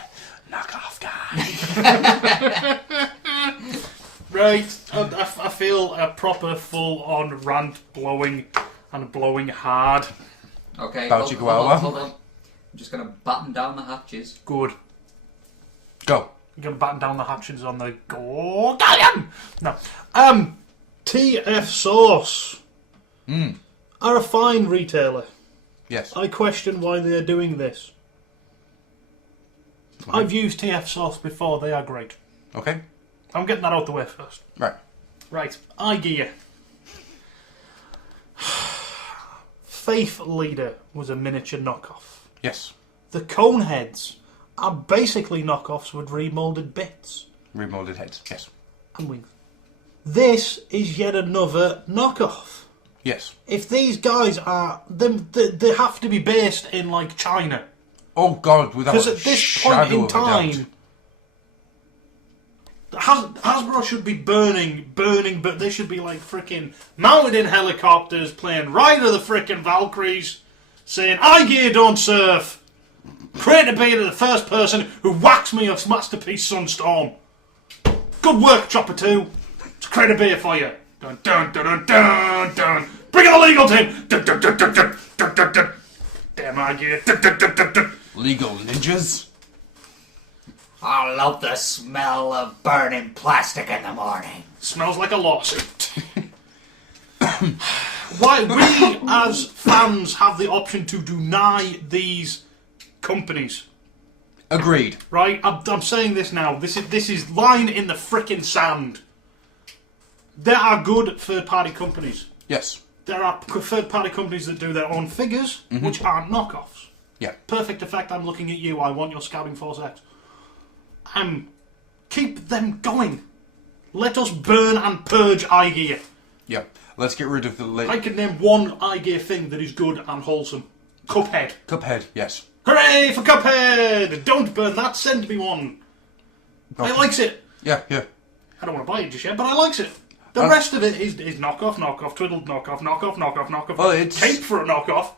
knockoff guy. Right, I feel a proper full-on rant blowing and blowing hard. Okay, About hold your on, koala? hold on. I'm just going to batten down the hatches. Good. Go. You're going to batten down the hatches on the go. No. TF Sauce are a fine retailer. Yes. I question why they're doing this. I've used TF Sauce before, they are great. Okay. I'm getting that out the way first. Right. Right, iGear. Faith Leader was a miniature knockoff. Yes. The Coneheads are basically knockoffs with remoulded bits Remolded heads. Yes. and wings. This is yet another knockoff. Yes. If these guys are... They have to be based in, like, China. Oh God, without Because a at this shadow point in of a doubt. time... Hasbro should be burning, but they should be like freaking mounted in helicopters playing Ride of the frickin' Valkyries, saying, iGear don't surf. Pray to be the first person who whacks me a Masterpiece Sunstorm. Good work, Chopper 2. It's a crate of beer for you. Dun dun dun dun dun dun. Bring in the legal team. Dun dun dun dun dun dun dun dun. Damn iGear. Dun dun dun dun dun. Legal ninjas. I love the smell of burning plastic in the morning. Smells like a lawsuit. Why we as fans have the option to deny these companies, Agreed. right? I'm saying this now. This is line in the frickin' sand. There are good third-party companies. Yes. There are third-party companies that do their own figures, which aren't knockoffs. Yeah. Perfect Effect. I'm looking at you. I want your Scabbing Force X. Keep them going. Let us burn and purge iGear. Yeah. Let's get rid of the I can name one iGear thing that is good and wholesome. Cuphead. Cuphead. Yes. Hooray for Cuphead! Don't burn that, send me one. I likes it. Yeah. Yeah. I don't want to buy it just yet, but I likes it. The rest of it is knockoff, twiddled knockoff, knockoff. Well, it's- Cape for a knockoff.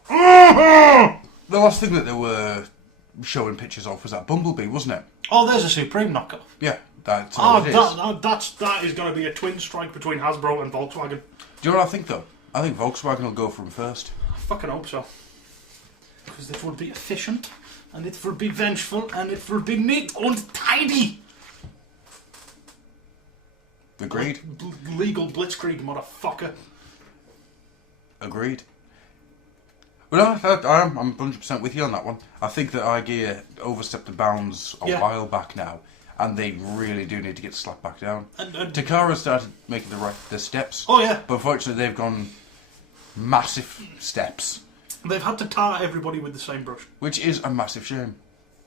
The last thing that they were showing pictures of was that Bumblebee, wasn't it? Oh, there's a Supreme knockoff. Yeah. That's all it is. That is going to be a twin strike between Hasbro and Volkswagen. Do you know what I think though? I think Volkswagen will go for him first. I fucking hope so. Because it would be efficient, and it would be vengeful, and it would be neat and tidy. Agreed. Legal blitzkrieg, motherfucker. Agreed. Well, I'm 100% with you on that one. I think that iGear overstepped the bounds a Yeah. while back now, and they really do need to get slapped back down. And Takara started making the steps, oh yeah, but unfortunately they've gone massive steps, they've had to tar everybody with the same brush. which is a massive shame.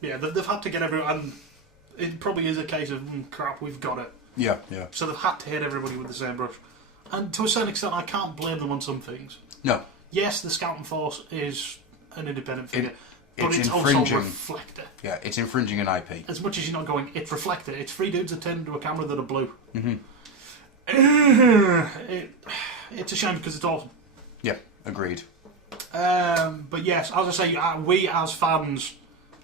Yeah, they've had to get everyone, and it probably is a case of crap, we've got it. Yeah, yeah. So they've had to hit everybody with the same brush. And to a certain extent, I can't blame them on some things. No, Yes, the Scouting Force is an independent figure. It's But it's also infringing. Reflector. Yeah, it's infringing an IP. As much as you're not going, it's Reflector. It's three dudes that turn into a camera that are blue. Mm-hmm. It's a shame because it's awesome. Yeah, agreed. But yes, as I say, we as fans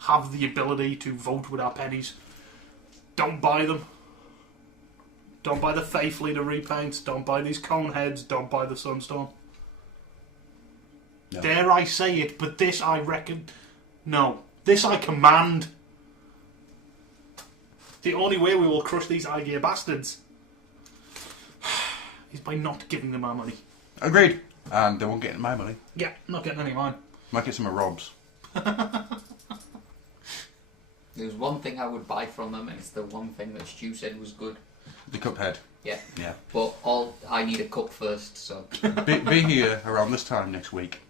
have the ability to vote with our pennies. Don't buy them. Don't buy the Faith Leader repaints. Don't buy these cone heads. Don't buy the Sunstorm. No. Dare I say it, but this I reckon... No. This I command. The only way we will crush these eye gear bastards is by not giving them our money. Agreed. And they won't get my money. Yeah, not getting any of mine. Might get some of Rob's. There's one thing I would buy from them, and it's the one thing that Stu said was good. The Cuphead. Yeah. Yeah. But I need a cup first, so... Be here around this time next week.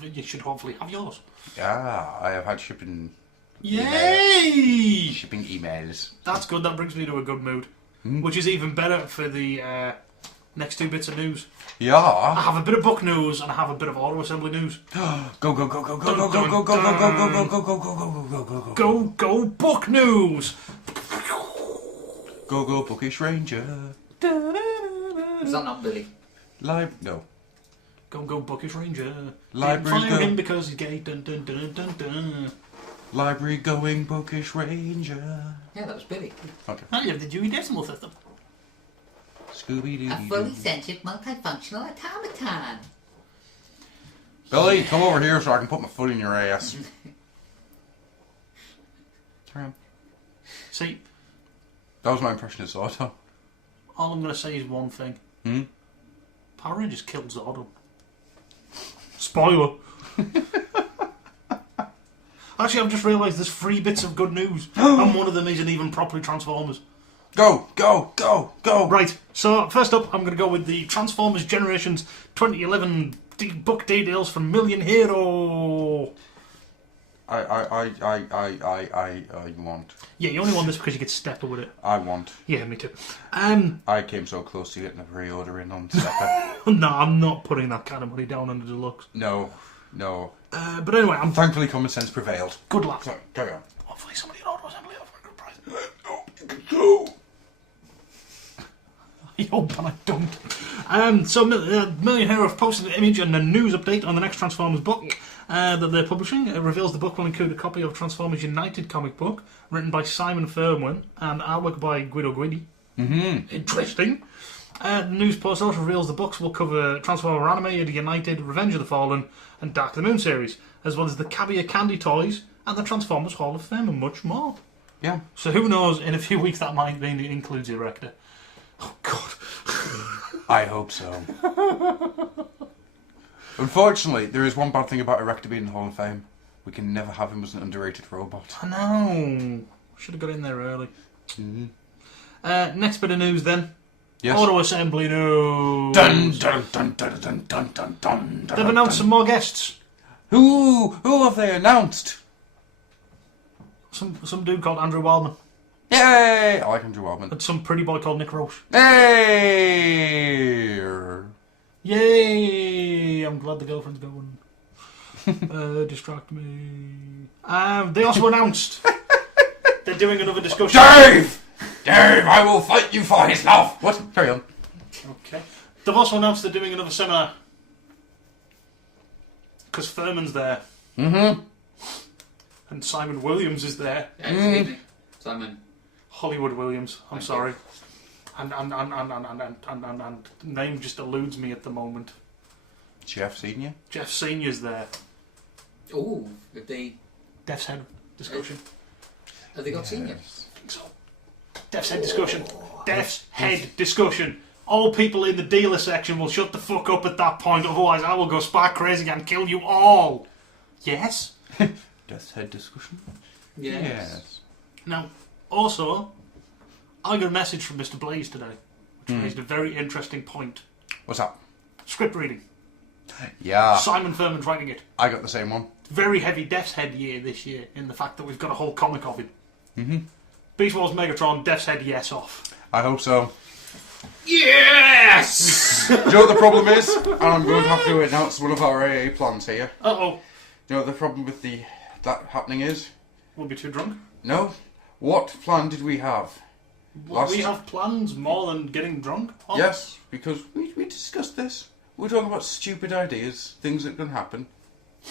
You should hopefully have yours. Ah, I have had shipping... Yay! Shipping emails. That's good. That brings me to a good mood. Which is even better for the next two bits of news. I Yeah. have a bit of book news and I have a bit of auto assembly news. Go, go, go, go, go, go, go, go, go, go, go, go, go, go, go, go, go, go, go, go. Go, go, book news! Go, go, Bookish Ranger. Is that not Billy? No. Go, go, bookish ranger. Library Fire go. him because he's gay. Dun, dun, dun, dun, dun. Library going Bookish Ranger. Yeah, that was Billy. Okay. I have the Dewey Decimal System. Scooby-Doo. A fully sentient, multifunctional automaton. Billy, come over here so I can put my foot in your ass. Turn around. See, That was my impression of Zordo. all I'm going to say is one thing. Power Rangers killed Zordon. Spoiler. Actually, I've just realised there's 3 bits of good news, and one of them isn't even properly Transformers. Go, go, go, go. Right, so first up, I'm going to go with the Transformers Generations 2011 book details for Million Hero. I want. Yeah, you only want this because you get Stepper with it. I want. Yeah, me too. I came so close to getting a pre-order in on Stepper. No, I'm not putting that kind of money down on the deluxe. No, no. But anyway, I'm Thankfully, common sense prevailed. good luck. Sorry, carry on. Hopefully somebody in auto assembly offer a good price. Go. I hope and I don't. So Million Hero have posted an image and a news update on the next Transformers book that they're publishing. It reveals the book will include a copy of Transformers United comic book written by Simon Furman and artwork by Guido Guidi. Interesting. The news post also reveals the books will cover Transformer Animated, United, Revenge of the Fallen and Dark of the Moon series, as well as the Cabia Candy toys and the Transformers Hall of Fame and much more. Yeah. So who knows, in a few weeks that might mean it includes Erector. Oh God. I hope so. Unfortunately, there is one bad thing about Erector being in the Hall of Fame. We can never have him as an underrated robot. I know. Should have got in there early. Next bit of news then. Yes. Auto assembly news. Dun dun dun dun dun dun dun dun. They've announced some more guests. Who have they announced? Some dude called Andrew Wildman Yay! I like Andrew Wildman. and some pretty boy called Nick Roche. Hey! Yay! I'm glad the girlfriend's going. Distract me. They also announced they're doing another discussion. Dave! Dave, I will fight you for his love! What? Carry on. Okay. They've also announced they're doing another seminar. Because Furman's there. Mm-hmm. And Simon Williams is there. Excuse me. Simon. Hollywood Williams. I'm Thank sorry. And name just eludes me at the moment. Jeff Senior? Jeff Senior's there. Oh, have they Death's Head discussion. got senior? I think so. Death's Head discussion. Death's Head discussion. All people in the dealer section will shut the fuck up at that point, otherwise I will go spark crazy and kill you all. Yes? Death's Head discussion? Yes. Now, also, I got a message from Mr. Blaze today, which raised a very interesting point. What's that? Script reading. Yeah. Simon Furman's writing it. I got the same one. Very heavy Death's Head year this year, in the fact that we've got a whole comic of him. Beast Wars Megatron, Death's Head, yes off. I hope so. Yes! Do you know what the problem is? And I'm going to have to announce one of our AA plans here. Uh-oh. Do you know what the problem with that happening is? We'll be too drunk. No. What plan did we have? We have plans more than getting drunk? Oh. Yes, because we discussed this. We were talking about stupid ideas, things that can happen.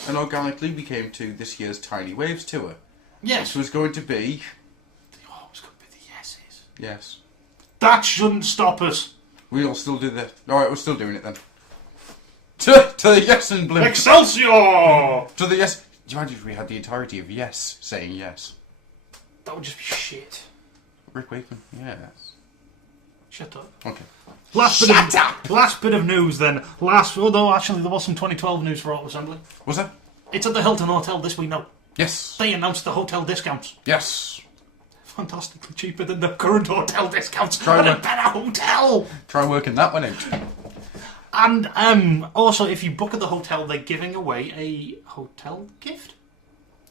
And organically we came to this year's Tiny Waves tour. Yes. Which was going to be... They always could be the yeses. Yes. That shouldn't stop us. We'll still do that. Alright, we're still doing it then. To the yes and blimp. Excelsior! To the yes... Do you imagine if we had the entirety of yes saying yes? That would just be shit. Rick Wakeman, yes. Shut up. Okay. Last bit of news then. Although actually there was some 2012 news for Auto Assembly. Was that? It's at the Hilton Hotel this week now. Yes. They announced the hotel discounts. Yes. Fantastically cheaper than the current hotel discounts. Try and a one. better hotel. Try working that one out. And also, if you book at the hotel, they're giving away a hotel gift.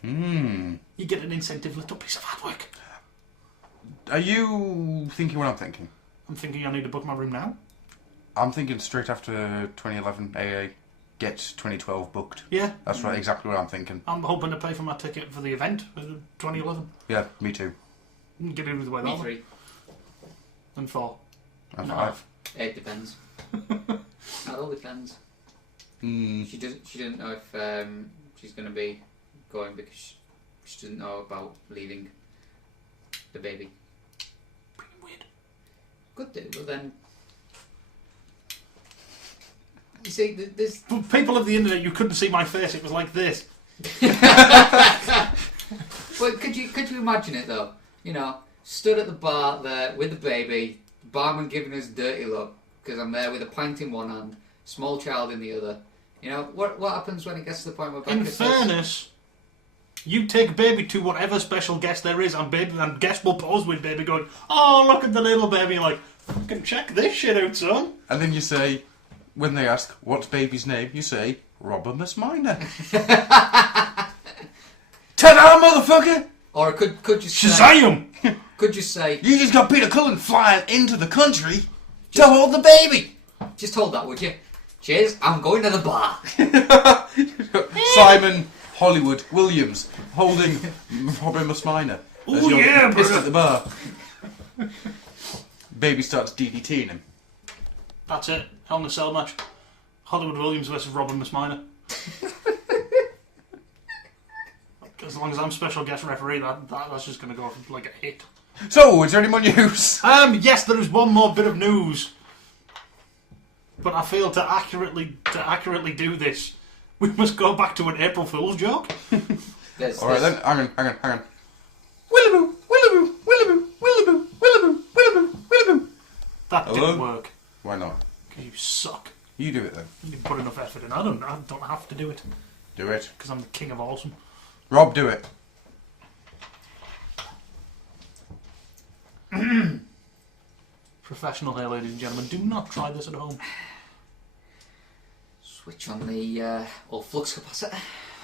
Hmm. You get an incentive little piece of artwork. Are you thinking what I'm thinking? I'm thinking I need to book my room now. I'm thinking straight after 2011 AA, get 2012 booked. Yeah. That's right, exactly what I'm thinking. I'm hoping to pay for my ticket for the event, 2011. Yeah, me too. Get it with the way Me that 3. and 4. And No. 5. It depends. It all depends. Hmm. She doesn't know if she's going to be going because she doesn't know about leaving the baby. Pretty weird. Could do, but then you see, there's For people of the internet, you couldn't see my face. It was like this. Well, could you imagine it though? You know, stood at the bar there with the baby, barman giving us a dirty look because I'm there with a pint in one hand, small child in the other. You know, what happens when it gets to the point where In Becca says, fairness, you take baby to whatever special guest there is, and guest will pose with baby going, "Oh, look at the little baby." You're like, fucking check this shit out, son. And then you say, when they ask, what's baby's name? You say, Robimus Minor. Ta-da, motherfucker! or could you say, Shazam! could you say, You just got Peter Cullen flying into the country to hold the baby. just hold that, would you? Cheers, I'm going to the bar. Simon Hollywood Williams holding Robimus Minor. as Ooh, you're yeah, pissed brother. at the bar. Baby starts DDTing him. That's it. Hell in a Cell match. Hollywood Williams versus Robimus Minor. As long as I'm special guest referee, that's just going to go like a hit. So, is there any more news? Yes, there is one more bit of news, but I feel to accurately do this, we must go back to an April Fool's joke. Alright then, hang on. Willaboo, willaboo, willaboo, willaboo, willaboo, willaboo, willaboo. That Hello? didn't work Why not? because you suck. You do it then. You didn't put enough effort in. I don't have to do it Do it. because I'm the king of awesome. Rob, do it. Professional here, ladies and gentlemen. Do not try this at home. Switch on the old flux capacitor.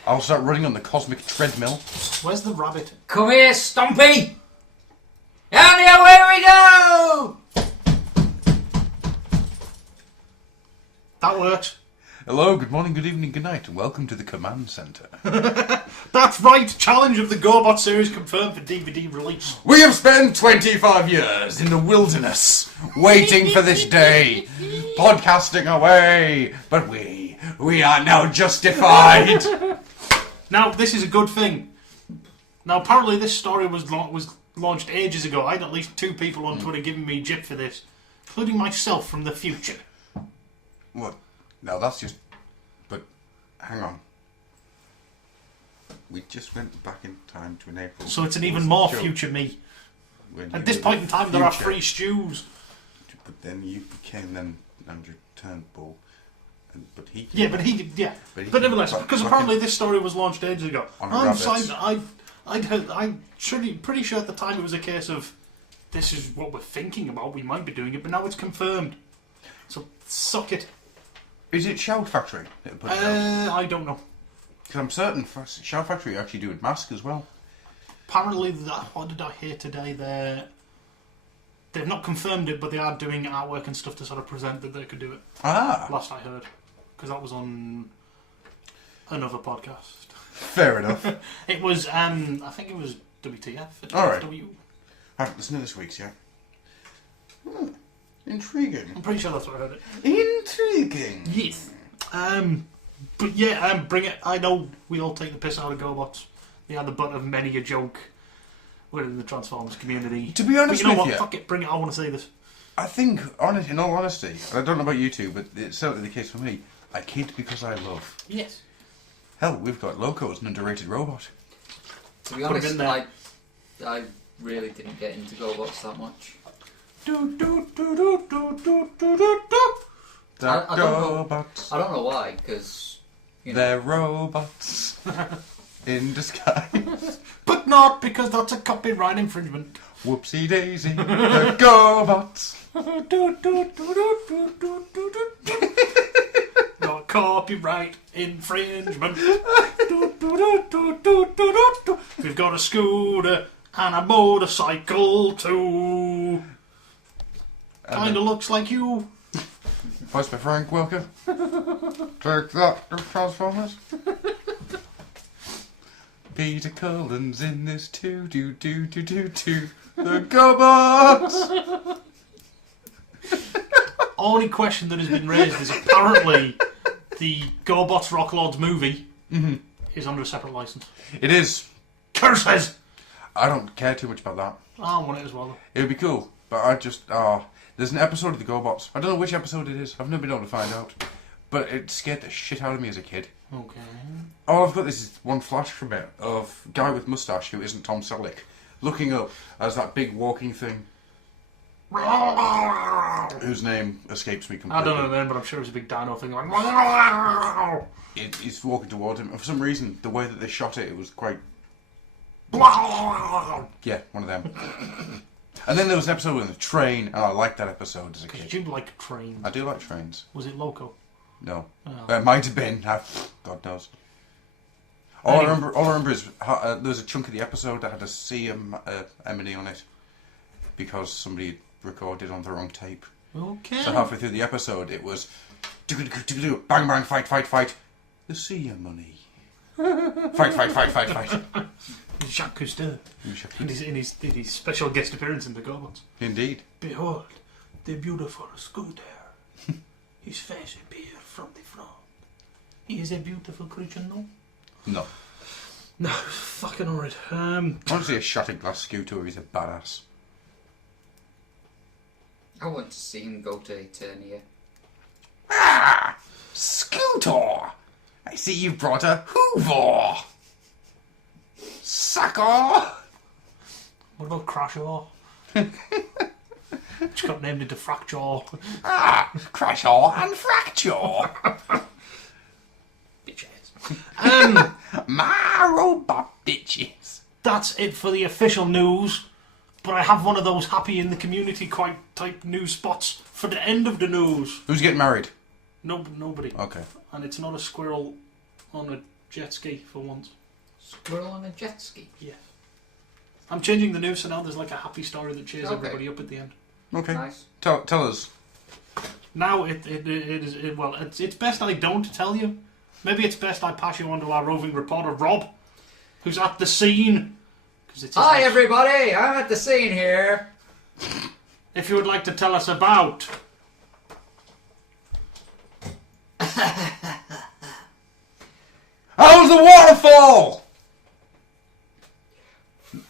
I'll start running on the cosmic treadmill. Where's the rabbit? Come here, Stumpy! And here we go! That works. Hello, good morning, good evening, good night, and welcome to the command centre. That's right. Challenge of the GoBot series confirmed for DVD release. We have spent 25 years in the wilderness, waiting for this day, podcasting away, but we are now justified. Now, this is a good thing. Now, apparently this story was launched ages ago. I had at least 2 people on Twitter giving me jip for this, including myself from the future. What? No, that's just... But, hang on. We just went back in time to an April. So it's an even more joke future me. when At you this were point the in time, there are future. 3 stews. But then you became then Andrew Turnbull. But he... Yeah, but he... Yeah. But he- But nevertheless, but- because but- apparently this story was launched ages ago. On a rabbit. I'm pretty sure at the time it was a case of, this is what we're thinking about, we might be doing it, but now it's confirmed. So, suck it. Is it Shout Factory that put it out? I don't know. Because I'm certain Shout Factory actually do it mask as well. Apparently, what did I hear today? They've not confirmed it, but they are doing artwork and stuff to sort of present that they could do it. Ah, Last I heard. Because that was on another podcast. fair enough. It was, I think it was WTF. All right. W. I haven't listened to this week's yet. Intriguing. I'm pretty sure that's where I heard it. Intriguing. Yes. But yeah, bring it. I know we all take the piss out of GoBots. They are the butt of many a joke within the Transformers community. To be honest but you know with what? you, Fuck it, bring it. I want to say this. I think, in all honesty, and I don't know about you two, but it's certainly the case for me, I kid because I love. Yes. Hell, we've got Locos, an underrated robot. To be honest, I really didn't get into GoBots that much. The I don't know. robots. I don't know why, because They're robots in disguise. But not because that's a copyright infringement. Whoopsie daisy, the GoBots. Not copyright infringement. We've got a scooter and a motorcycle too. Kinda looks like you. Voiced by Frank Welker. Take that, the Transformers. Peter Cullen's in this too, do. The GoBots! Only question that has been raised is apparently the GoBots Rock Lords movie is under a separate license. It is. Curses! I don't care too much about that. I want it as well. It would be cool, but I just, there's an episode of the GoBots. I don't know which episode it is. I've never been able to find out. But it scared the shit out of me as a kid. Okay. All I've got is one flash from it of a guy with moustache who isn't Tom Selleck looking up as that big walking thing whose name escapes me completely. I don't know the name, but I'm sure it's a big dino thing. Like, He's walking towards him. And for some reason, the way that they shot it, it was quite... Yeah, one of them. And then there was an episode with a train, and I liked that episode as a kid. Did you like trains? I do like trains. Was it Loco? No. Oh. It might have been. God knows. All I remember is there was a chunk of the episode that had a C M&E on it because somebody recorded on the wrong tape. Okay. So halfway through the episode, it was bang bang fight. The sea and money. Fight. Jacques Cousteau. In his special guest appearance in the GoBots. Indeed. Behold, the beautiful scooter. His face appears from the front. He is a beautiful creature, no? No. No, fucking horrid. Honestly, a shattered glass scooter is a badass. I want to see him go to Eternia. Ah! Scooter! I see you've brought a Hoover! Sucker! What about Crashaw? Which got named into Fracture. Ah! Crashaw and Fracture! Bitches. My robot bitches. That's it for the official news. But I have one of those happy in the community quite type news spots for the end of the news. Who's getting married? Nobody. Okay. And it's not a squirrel on a jet ski for once. Squirrel on a jet ski. Yeah. I'm changing the news so now there's like a happy story that cheers Okay. everybody up at the end. Okay. Nice. Tell us. Now it's best I don't tell you. Maybe it's best I pass you on to our roving reporter Rob, who's at the scene. Hi everybody, I'm at the scene here. If you would like to tell us about How's the waterfall?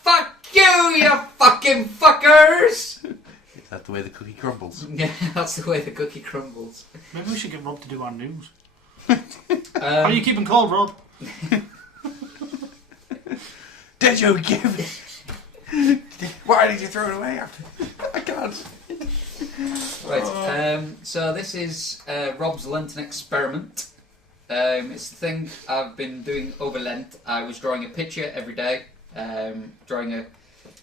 Fuck you, you fucking fuckers! Is that the way the cookie crumbles? Yeah, that's the way the cookie crumbles. maybe we should get Rob to do our news. How Um, are you keeping cold, Rob? Did you give it? Why did you throw it away after? I can't. Right, so this is Rob's Lenten experiment. It's the thing I've been doing over Lent. I was drawing a picture every day, drawing a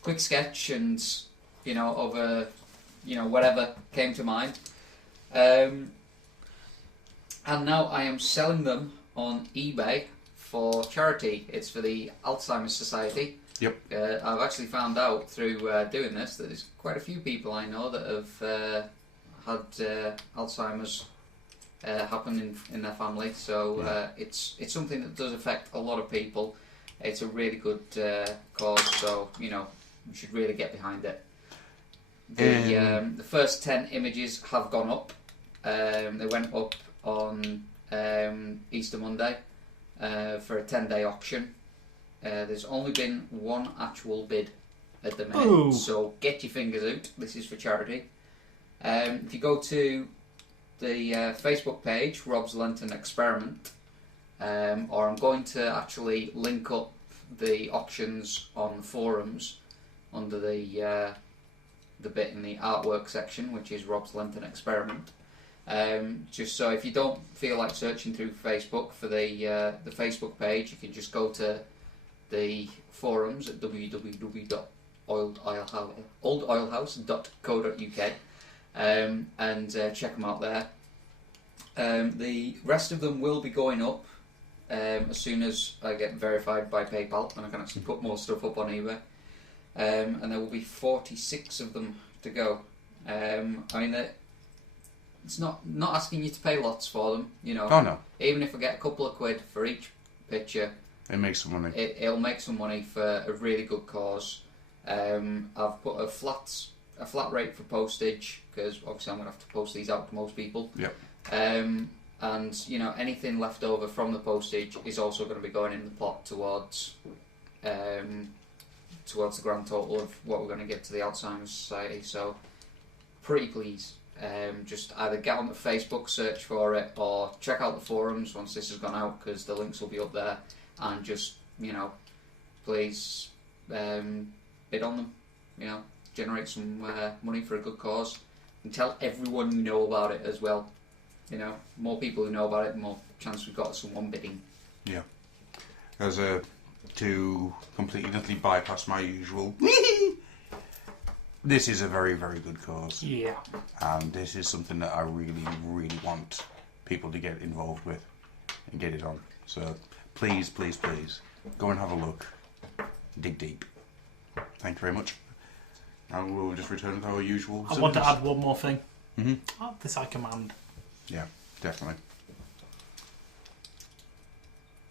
quick sketch and, over, whatever came to mind. And now I am selling them on eBay for charity. It's for the Alzheimer's Society. Yep. I've actually found out through doing this that there's quite a few people I know that have had Alzheimer's happen in their family. So it's something that does affect a lot of people. It's a really good cause, so you should really get behind it. The first 10 images have gone up. They went up on Easter Monday for a 10-day auction. There's only been one actual bid at the minute, Ooh. so get your fingers out. This is for charity. If you go to the Facebook page, Rob's Lenten Experiment, or I'm going to actually link up the auctions on the forums under the bit in the artwork section, which is Rob's Lenten Experiment. Just so if you don't feel like searching through Facebook for the Facebook page, you can just go to the forums at www.oldoilhouse.co.uk and check them out there. The rest of them will be going up as soon as I get verified by PayPal and I can actually put more stuff up on eBay. And there will be 46 of them to go. I mean, it's not asking you to pay lots for them, Oh no. Even if I get a couple of quid for each picture, It makes some money. it'll make some money for a really good cause. I've put a flat rate for postage because obviously I'm going to have to post these out to most people. Yep. And anything left over from the postage is also going to be going in the pot towards the grand total of what we're going to give to the Alzheimer's Society. So, pretty please, just either get on the Facebook, search for it, or check out the forums once this has gone out because the links will be up there. And just please bid on them. Generate some money for a good cause, and tell everyone you know about it as well. More people who know about it, the more chance we've got of someone bidding. Yeah. To completely bypass my usual. This is a very, very good cause. Yeah. And this is something that I really, really want people to get involved with and get it on. So please, please, please, go and have a look. Dig deep. Thank you very much. And we'll just return with our usual. I want to add one more thing. Mm-hmm. This I command. Yeah, definitely.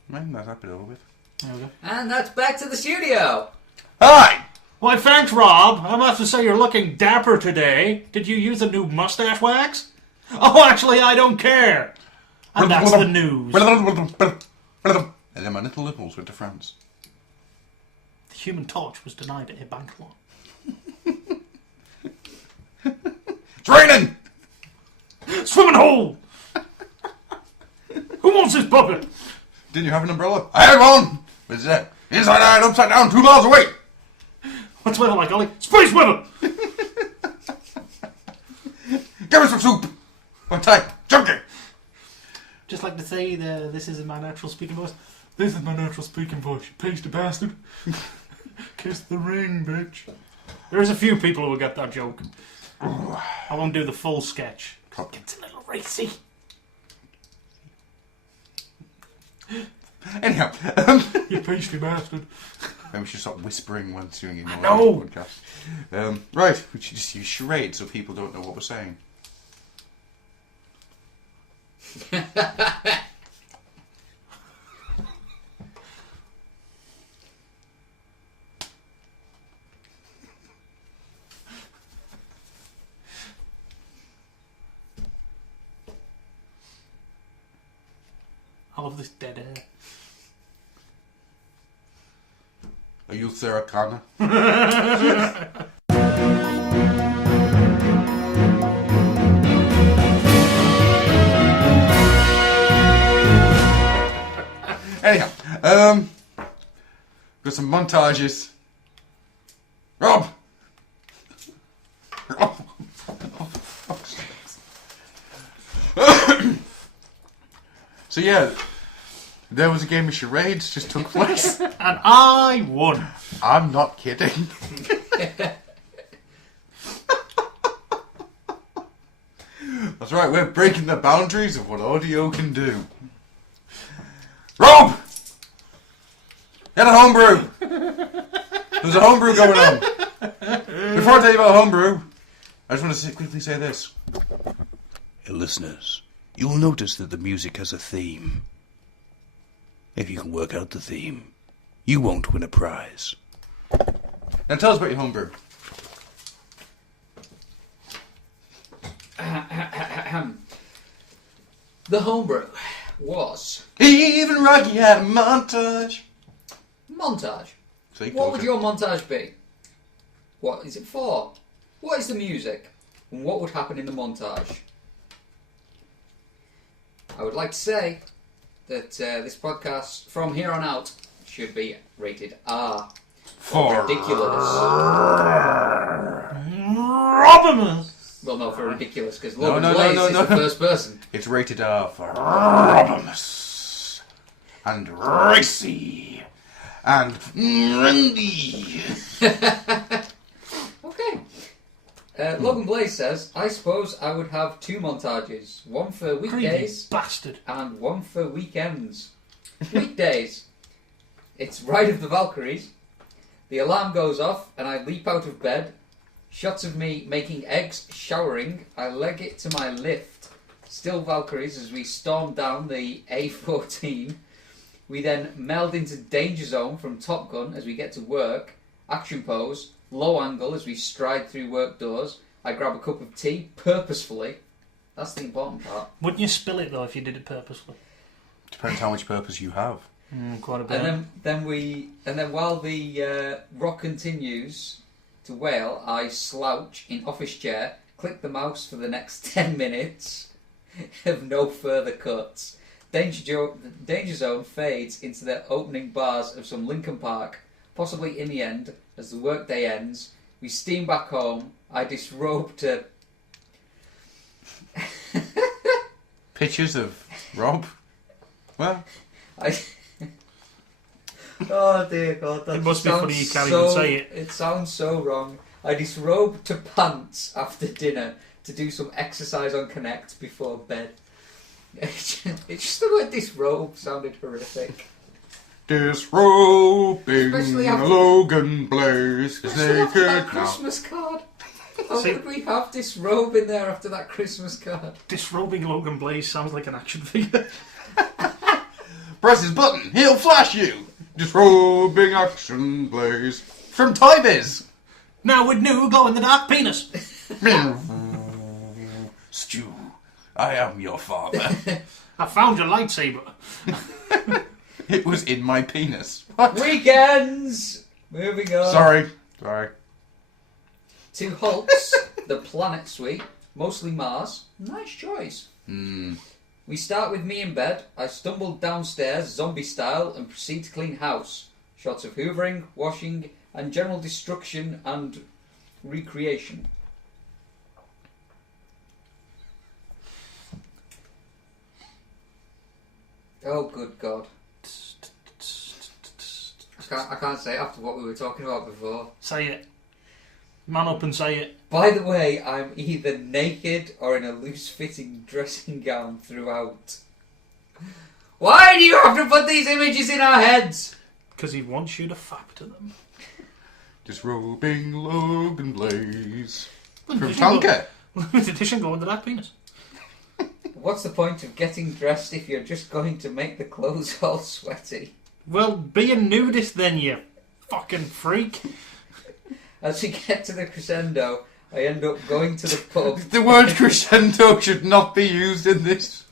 Man, that's that bit over with. There we go. And that's back to the studio. Hi! Why, thanks, Rob. I must have to say you're looking dapper today. Did you use a new mustache wax? Oh, actually, I don't care. And that's the news. And then my little nipples went to France. The Human Torch was denied at a bank loan. It's raining! Swimming hole! Who wants this puppet? Didn't you have an umbrella? I had one! What's that? Inside out, upside down, 2 miles away! What's weather like, Ollie? Space weather! Give me some soup! One time, chunky! Just like to say, this isn't my natural speaking voice. This is my natural speaking voice, you pasty bastard. Kiss the ring, bitch. There's a few people who will get that joke. I won't do the full sketch. It gets a little racy. Anyhow, You pasty bastard. maybe we should stop whispering when doing it in know. the podcast. Right, we should just use charades so people don't know what we're saying. I love this dead air. Are you Sarah Connor? Anyhow, got some montages. Rob! So yeah, there was a game of charades just took place. And I won. I'm not kidding. That's right, we're breaking the boundaries of what audio can do. Rob! Get a homebrew! There's a homebrew going on. Before I tell you about homebrew, I just want to quickly say this. Hey, listeners, you will notice that the music has a theme. If you can work out the theme, you won't win a prize. Now tell us about your homebrew. The homebrew was Even Rocky had a montage. montage. See, What would your montage be? What is it for? What is the music? And what would happen in the montage? I would like to say that this podcast, from here on out, should be rated R. For Ridiculous. Robinus! Well, no, for ridiculous, because No, Logan no, no, Blaze no, is no. the first person. It's rated R for Robinus and racy and trendy. Okay. Logan Blaze says, I suppose I would have 2 montages. One for Greedy weekdays bastard. and one for weekends. Weekdays. It's Ride of the Valkyries. The alarm goes off and I leap out of bed. Shots of me making eggs, showering. I leg it to my lift. Still Valkyries as we storm down the A14. We then meld into Danger Zone from Top Gun as we get to work. Action pose. Low angle as we stride through work doors. I grab a cup of tea purposefully. That's the important part. Wouldn't you spill it though if you did it purposely? Depends how much purpose you have. Quite a bit. And then while the rock continues to wail, I slouch in office chair, click the mouse for the next 10 minutes of no further cuts. Danger Zone fades into the opening bars of some Linkin Park. Possibly in the end, as the workday ends, we steam back home. I disrobe to Pictures of Rob? Well, Oh dear God! That It must be sounds funny you can't so, even say it. It sounds so wrong. I disrobe to pants after dinner to do some exercise on Connect before bed. It's just the word disrobe sounded horrific. disrobing Especially after- Logan Blaze is Especially after that naked now. Christmas card. How See- could we have disrobe in there after that Christmas card? Disrobing Logan Blaze sounds like an action figure. Press his button, he'll flash you. Disrobing Action Blaze from Toy Biz. Now with new glow-in-the-dark penis. Stew, I am your father. I found your lightsaber. It was in my penis. Weekends! Moving on. Sorry. To Hulk's, the Planet Suite, mostly Mars. Nice choice. We start with me in bed. I stumble downstairs, zombie style, and proceed to clean house. Shots of hoovering, washing, and general destruction and recreation. Oh, good God. I can't say it after what we were talking about before. Say it. Man up and say it. By the way, I'm either naked or in a loose-fitting dressing gown throughout. Why do you have to put these images in our heads? Because he wants you to fap to them. Disrobing Logan Blaze. From Limited Tonka. edition glow-in-the-dark penis. What's the point of getting dressed if you're just going to make the clothes all sweaty? Well, be a nudist then, you fucking freak. As we get to the crescendo, I end up going to the pub. The word crescendo should not be used in this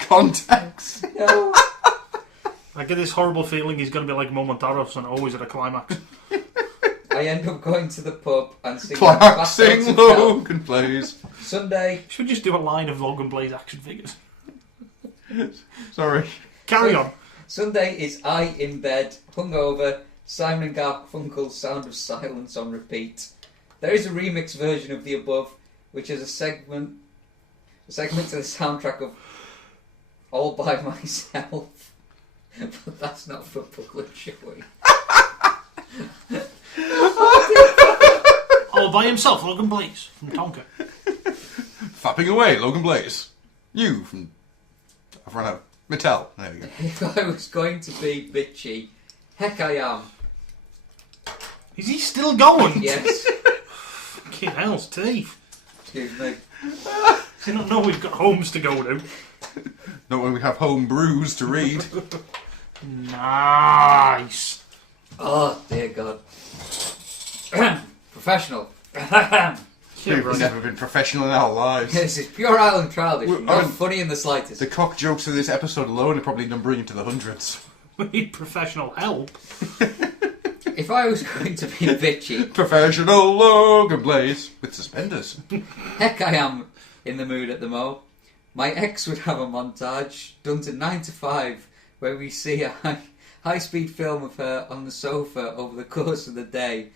context. No. I get this horrible feeling he's going to be like Momontaros and always at a climax. I end up going to the pub and singing Climaxing Back Out of Hell. Logan Blaze. Sunday, Should we just do a line of Logan Blaze action figures? Sorry. Carry on. Sunday is I in bed, hungover, Simon and Garfunkel's Sound of Silence on repeat. There is a remix version of the above, which is a segment to the soundtrack of All By Myself. But that's not for public showing. All by himself, Logan Blaze from Tonka. Fapping away, Logan Blaze. You from... I've run out. Mattel. There we go. If I was going to be bitchy, heck I am. Is he still going? Yes. Fucking hell, Steve. Excuse me. Does he not know we've got homes to go to? Not when we have home brews to read. Nice. Oh, dear God. Professional. We've never been professional in our lives. This is pure island childish. Well, Not funny in the slightest. The cock jokes of this episode alone are probably numbering into the hundreds. We need professional help. If I was going to be bitchy, Professional Logan Blaze with suspenders. heck I am in the mood at the mo. My ex would have a montage done to 9 to 5 where we see a high-speed film of her on the sofa over the course of the day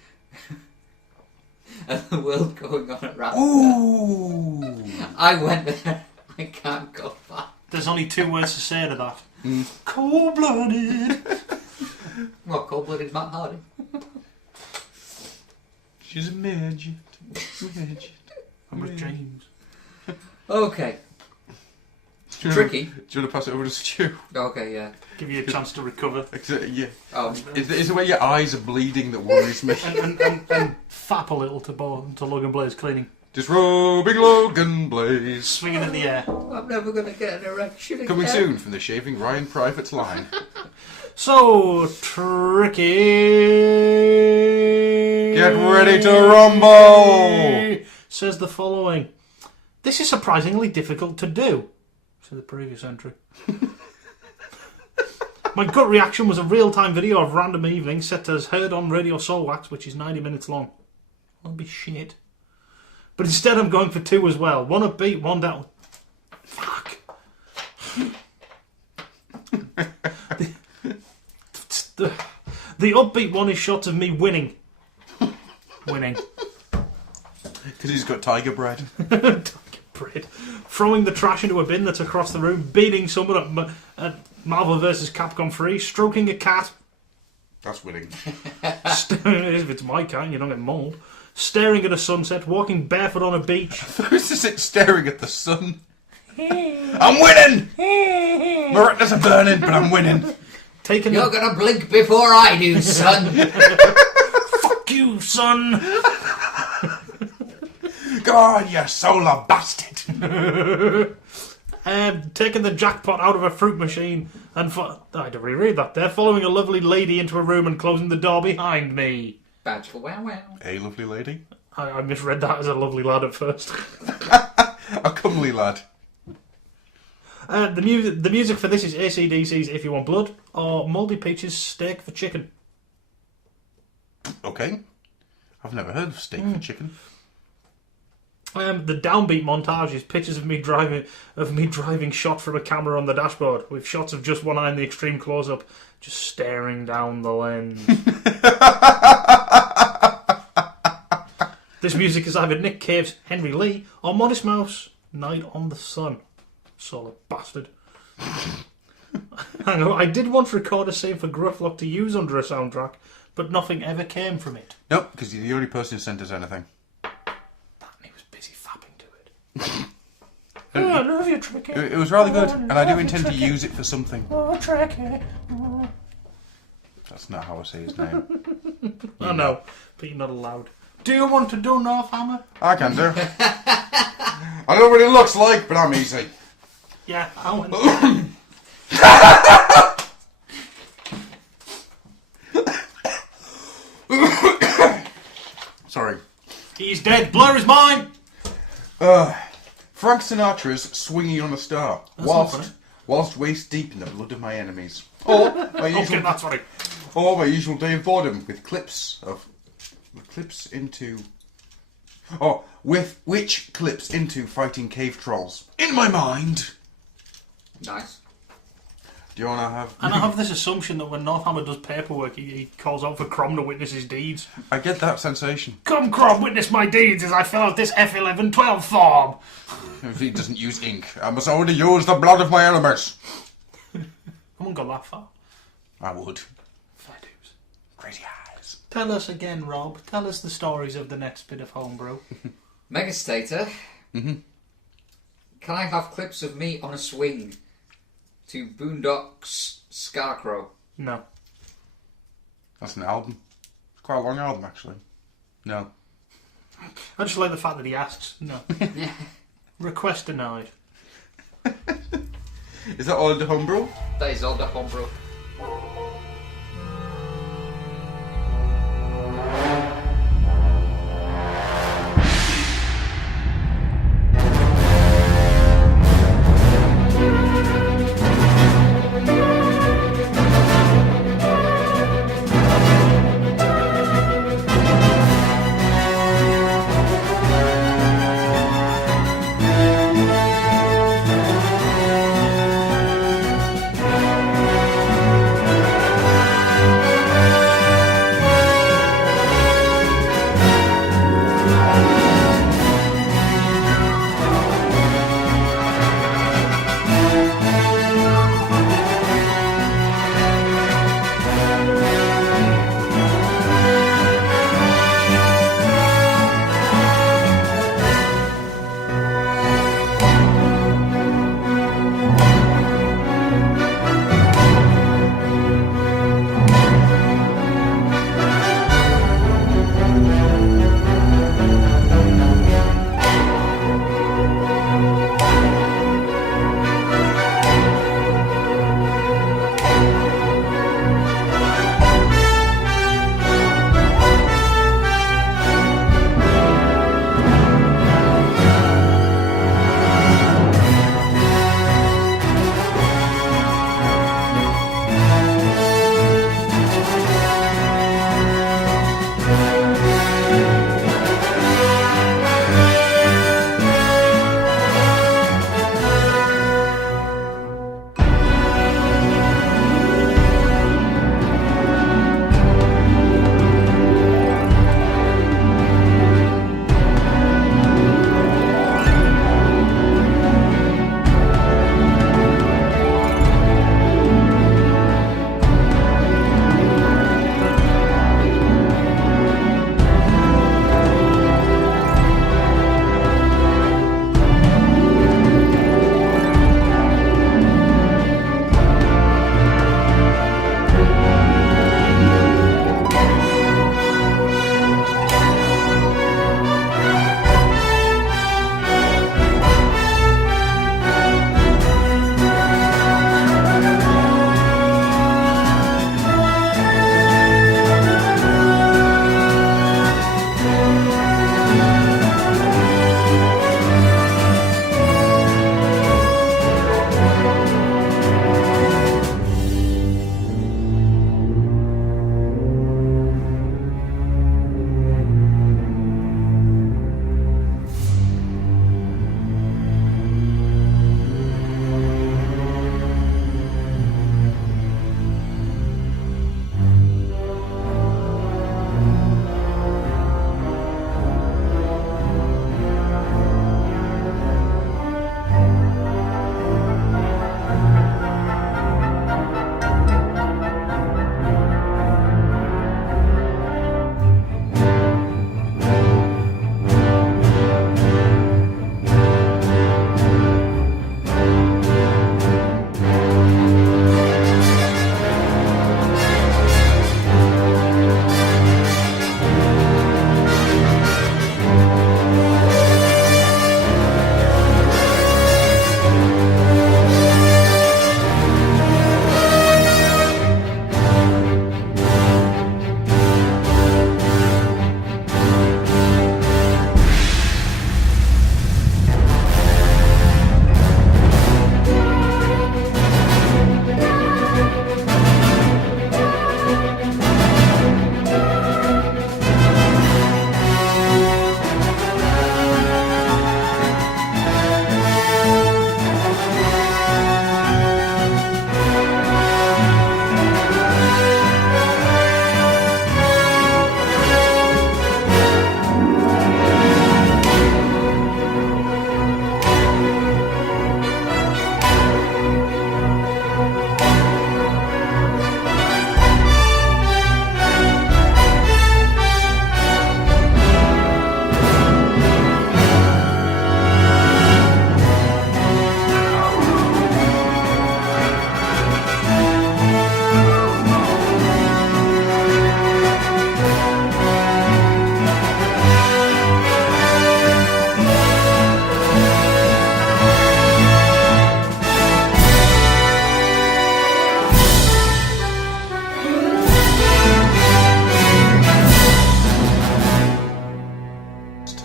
and the world going on around her. Ooh. I went there. I can't go back. There's only 2 words to say to that. Cold-blooded. What, cold-blooded Matt Hardy? She's a midget. I'm with James. Okay. Do you Tricky. Do you want to pass it over to Stu? Okay, yeah. Give you a chance to recover. Yeah. Oh, It's the way your eyes are bleeding that worries me. And fap a little to Logan Blaze cleaning. Disrobing Logan Blaze. Swinging in the air. I'm never going to get an erection again. Coming soon from the Shaving Ryan Private's line. So, Tricky. Get ready to rumble! Says the following. This is surprisingly difficult to do. To the previous entry. My gut reaction was a real-time video of random evening set as heard on Radio Soulwax, which is 90 minutes long. That'll be shit. But instead I'm going for 2 as well. One upbeat, one down. Fuck. The upbeat one is shots of me winning. Winning. Because he's got tiger bread. Bread. Throwing the trash into a bin that's across the room, beating someone at Marvel vs. Capcom 3, stroking a cat. That's winning. If it's my cat, you don't get mauled. Staring at a sunset, walking barefoot on a beach. Who's to sit staring at the sun? I'm winning! My retinas are burning, but I'm winning. Taking You're going to blink before I do, son. Fuck you, son! God, you solar bastard. Taking the jackpot out of a fruit machine and I had to reread that there. Following a lovely lady into a room and closing the door behind me. Badge for wow wow. A lovely lady. I misread that as a lovely lad at first. A comely lad. The music for this is AC/DC's If You Want Blood or Mouldy Peach's Steak for Chicken. Okay. I've never heard of steak for chicken. The downbeat montage is pictures of me driving shot from a camera on the dashboard with shots of just one eye in the extreme close-up, just staring down the lens. This music is either Nick Cave's Henry Lee or Modest Mouse, Night on the Sun. Solid bastard. Hang on, I did once record a scene for Grufflock to use under a soundtrack, but nothing ever came from it. Nope, because you're the only person who sent us anything. He was busy fapping to it. Oh, I love you, Tricky. It was rather good, and I do intend to use it for something. Oh, Tricky. Oh. That's not how I say his name. I know, but you're not allowed. Do you want to do North Hammer? I can do. I don't know what it looks like, but I'm easy. Yeah, I want. Sorry. He's dead. Blur is mine. Frank Sinatra's Swinging on a Star, not funny. whilst waist deep in the blood of my enemies. Or my Okay, usual, that's funny. or my usual day of boredom with which clips into fighting cave trolls. In my mind. Nice. Do you want to have... And I have this assumption that when Northammer does paperwork, he calls out for Crom to witness his deeds. I get that sensation. Come, Crom, witness my deeds as I fill out this F1112 form. If he doesn't use ink, I must only use the blood of my enemies. I won't go that far. I would. Fair dues. Crazy eyes. Tell us again, Rob. Tell us the stories of the next bit of homebrew. Megastator. Can I have clips of me on a swing to Boondocks Scarecrow? No. That's an album. It's quite a long album, actually. No. I just like the fact that he asks. No. Yeah. Request denied. Is that all the homebrew? That is all the homebrew.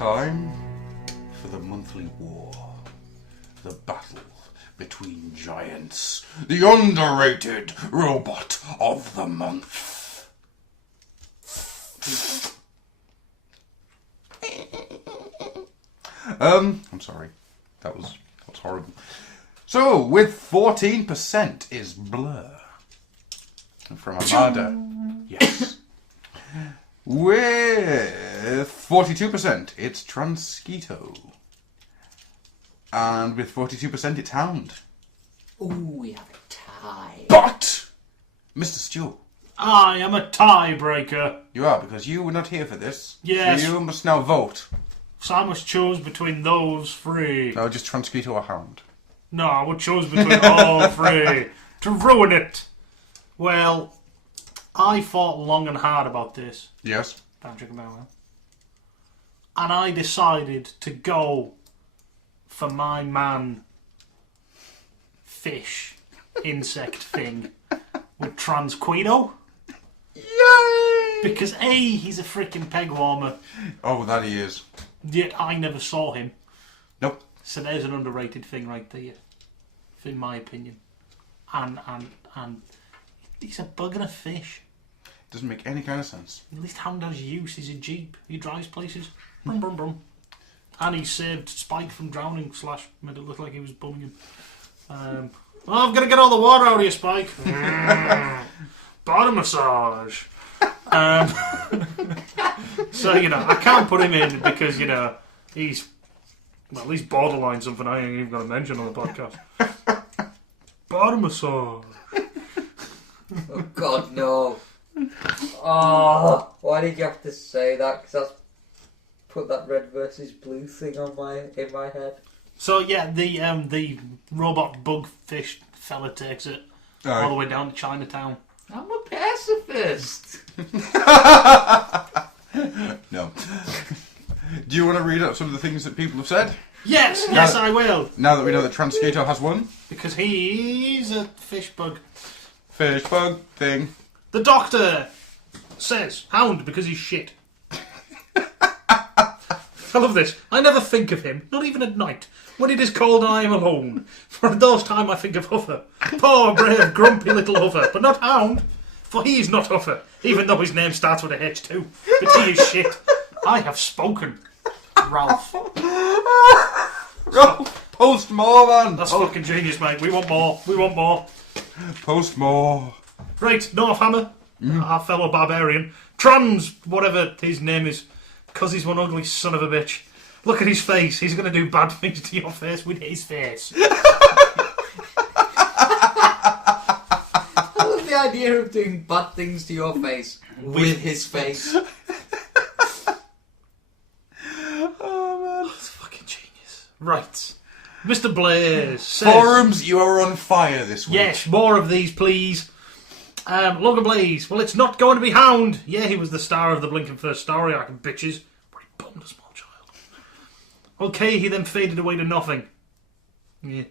time for the monthly war. The battle between giants. The underrated robot of the month. I'm sorry. That's horrible. So, with 14% is Blur. From Armada. Yes. With 42%, it's Transquito. And with 42%, it's Hound. Ooh, we have a tie. But, Mr. Stew, I am a tiebreaker. you are, because you were not here for this. Yes. So you must now vote. So I must choose between those three. No, just Transquito or Hound. No, I would choose between all three to ruin it. Well, I thought long and hard about this. Yes. Don't drink about that. And I decided to go for my man fish insect thing with Transquito. Yay! Because A, he's a freaking peg warmer, Oh, that he is. yet I never saw him. Nope. So there's an underrated thing right there, in my opinion. And he's a bug and a fish. Doesn't make any kind of sense. At least Hound has use. He's a jeep. He drives places. Brum brum brum. And he saved Spike from drowning. / made it look like he was bumming him. I'm gonna get all the water out of you, Spike. Body massage. So I can't put him in because he's borderline something I ain't even gonna mention on the podcast. Body massage. Oh God, no! Oh, why did you have to say that? Because that's put that red versus blue thing in my head. So yeah, the robot bug fish fella takes it all the way down to Chinatown. I'm a pacifist. No. Do you want to read out some of the things that people have said? Yes, I will. Now that we know that Transquito has won. Because he's a fish bug. Fish bug thing. The doctor says Hound because he's shit. I love this. I never think of him, not even at night, when it is cold and I am alone. For at those times I think of Huffer. Poor, brave, grumpy little Huffer. But not Hound, for he is not Huffer, even though his name starts with a H too. But he is shit. I have spoken. Ralph. Post more, man. That's fucking genius, mate. We want more. Post more. Right, Northhammer, our fellow barbarian. Trans, whatever his name is, because he's one ugly son of a bitch. Look at his face. He's going to do bad things to your face with his face. I love the idea of doing bad things to your face with his face. Oh, man. That's fucking genius. Right. Mr. Blaze says... Forums, you are on fire this week. Yes, more of these, please. Logan Blaze. Well, it's not going to be Hound. Yeah, he was the star of the Blinking First story arc, bitches. But he bummed a small child. Okay, he then faded away to nothing. Yeah.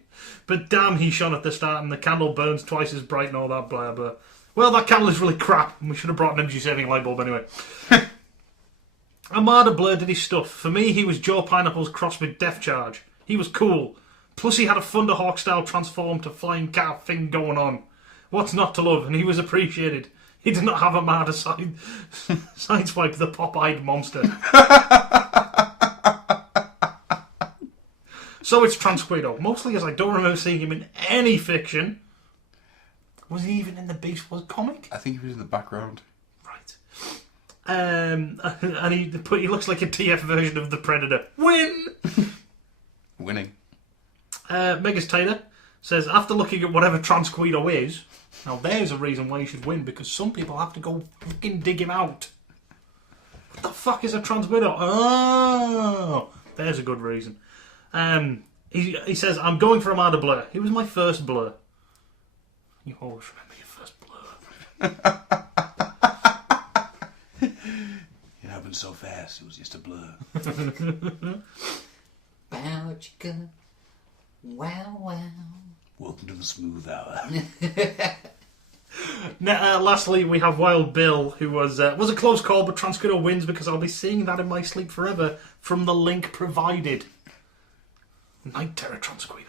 But damn, he shone at the start and the candle burns twice as bright and all that blah blah. Well, that candle is really crap and we should have brought an energy-saving light bulb anyway. Armada Blur did his stuff. For me, he was Joe Pineapple's cross with Death Charge. He was cool. Plus, he had a Thunderhawk-style transform to flying cat thing going on. What's not to love? And he was appreciated. He did not have a Armada sideswipe the pop-eyed monster. So it's Transquito. Mostly as I don't remember seeing him in any fiction. Was he even in the Beast Wars comic? I think he was in the background. Right. And he looks like a TF version of the Predator. Win! Winning. Megas Taylor says, after looking at whatever Transquito is, now there's a reason why he should win, because some people have to go fucking dig him out. What the fuck is a Transquito? Oh, there's a good reason. He says, I'm going for Armada Blur. He was my first Blur. You always remember your first Blur. It happened so fast, it was just a blur. Bow chicka. Wow, wow. Welcome to the smooth hour. Lastly, we have Wild Bill, who was a close call, but Transcrito wins because I'll be seeing that in my sleep forever from the link provided. Night Terror Transcrito.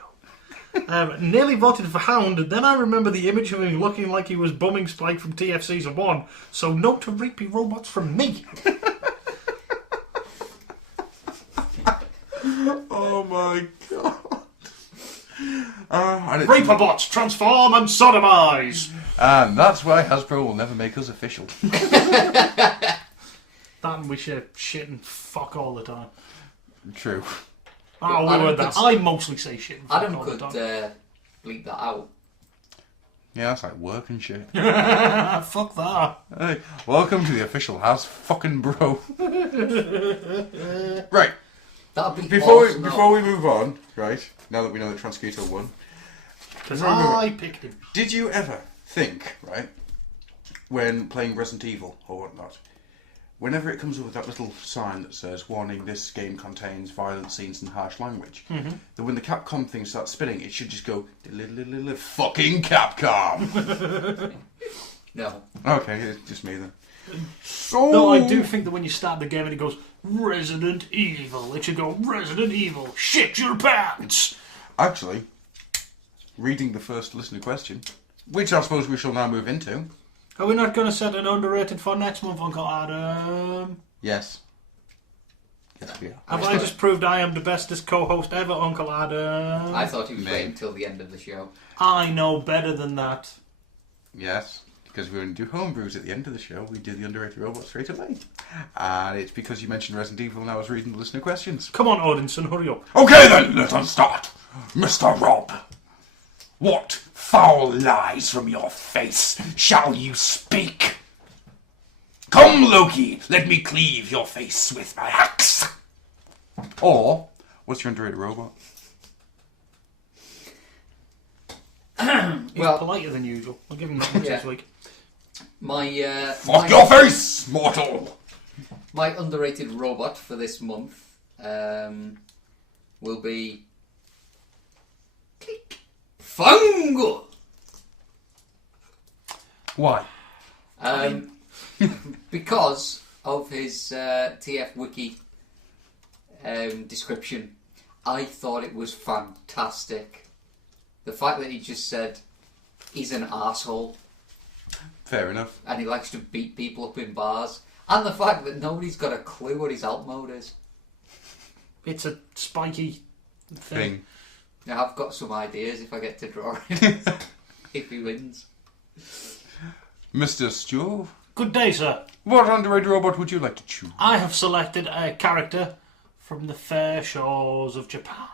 Nearly voted for Hound, then I remember the image of him looking like he was bumming Spike from TF Season 1, so no to Rapey Robots from me. Oh my god. Raperbots, transform and sodomise! And that's why Hasbro will never make us official. That and we share shit and fuck all the time. True. Oh, we were that. I mostly say shit and fuck Adam all could the time. bleep that out. Yeah, that's like work and shit. Fuck that. Hey, welcome to the official Has fucking Bro. Right. That'd be Before awesome. we move on, right, now that we know that Transcrito won, Because I picked him. did you ever think, right, when playing Resident Evil or whatnot, whenever it comes up with that little sign that says, warning, this game contains violent scenes and harsh language, that when the Capcom thing starts spinning, it should just go, fucking Capcom! No. Okay, it's just me then. So... Though I do think that when you start the game and it goes, Resident Evil, it should go, Resident Evil, shit your pants! Actually, reading the first listener question, which I suppose we shall now move into. Are we not going to set an underrated for next month, Uncle Adam? Yes. Yes, we are. Have I just proved I am the bestest co-host ever, Uncle Adam? I thought he was waiting until the end of the show. I know better than that. Yes, because we're going to do homebrews at the end of the show. We do the underrated robot straight away. And it's because you mentioned Resident Evil and I was reading the listener questions. Come on, Odinson, hurry up. Okay then, let us start. Mr. Rob, what foul lies from your face shall you speak? Come, Loki, let me cleave your face with my axe. Or, what's your underrated robot? He's Well- politer than usual. I'll give him that much Yeah. this week. Fuck your face, mortal! My underrated robot for this month will be Click Fungo. Why? Because of his TF Wiki description, I thought it was fantastic. The fact that he just said he's an arsehole Fair enough. and he likes to beat people up in bars, and the fact that nobody's got a clue what his alt mode is. It's a spiky thing. Now, I've got some ideas if I get to draw him. If he wins. Mr. Stew, Good day, sir. what underrated robot would you like to choose? I have selected a character from the fair shores of Japan.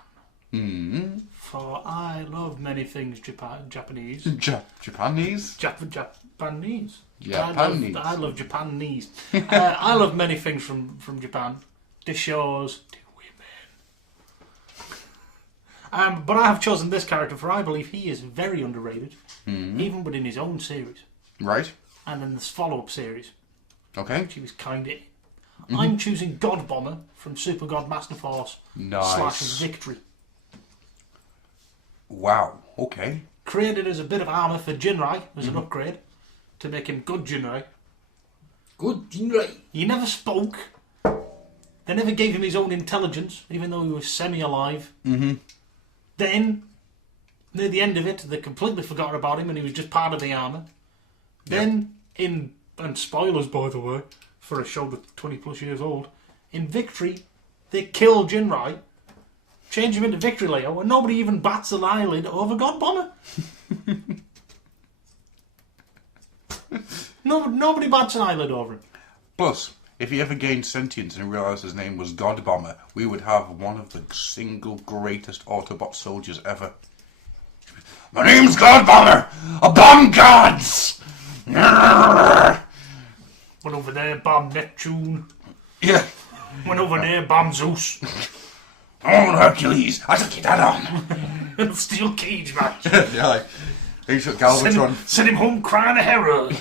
For I love many things Japanese. Japanese? Japanese. Japanese. I love Japanese. I love many things from Japan. The shores, the women. But I have chosen this character for I believe he is very underrated, even within his own series. Right. And in this follow-up series, Okay. which he was kind of... I'm choosing God Bomber from Super God Master Force Nice. / Victory. Wow. Okay. Created as a bit of armour for Jinrai as an upgrade to make him good Jinrai. Good, right. He never spoke. They never gave him his own intelligence, even though he was semi-alive. Then, near the end of it, they completely forgot about him and he was just part of the armour. Then, and spoilers by the way, for a show that's 20 plus years old, in Victory, they kill Jinrai, change him into Victory Leo, and nobody even bats an eyelid over God Bomber. Nobody bats an eyelid over him. Plus, if he ever gained sentience and realised his name was God Bomber, we would have one of the single greatest Autobot soldiers ever. My name's God Bomber! A bomb gods! Went over there, bomb Neptune. Yeah. Went over there, bomb Zeus. Oh, Hercules, I took you that on. And steel cage match. Yeah, like, he took Galvatron. Send him home crying a herald.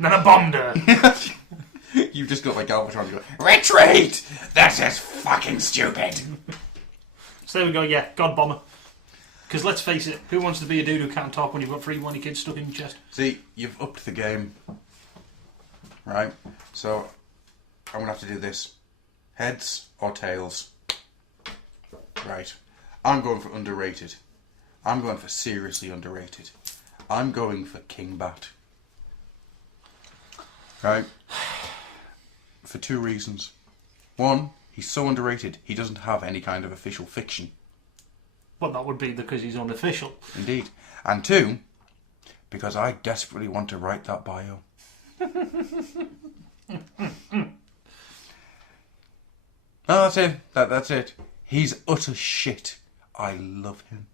Then I bombed her. You've just got like Galvatron go, retreat! That is fucking stupid. So there we go, yeah, God Bomber. Because let's face it, who wants to be a dude who can't talk when you've got 3 whiny kids stuck in your chest? See, you've upped the game. Right? So, I'm going to have to do this. Heads or tails? Right. I'm going for underrated. I'm going for seriously underrated. I'm going for King Bat. Right? For 2 reasons. 1, he's so underrated, he doesn't have any kind of official fiction. Well, that would be because he's unofficial. Indeed. And 2, because I desperately want to write that bio. No, that's it. That's it. He's utter shit. I love him.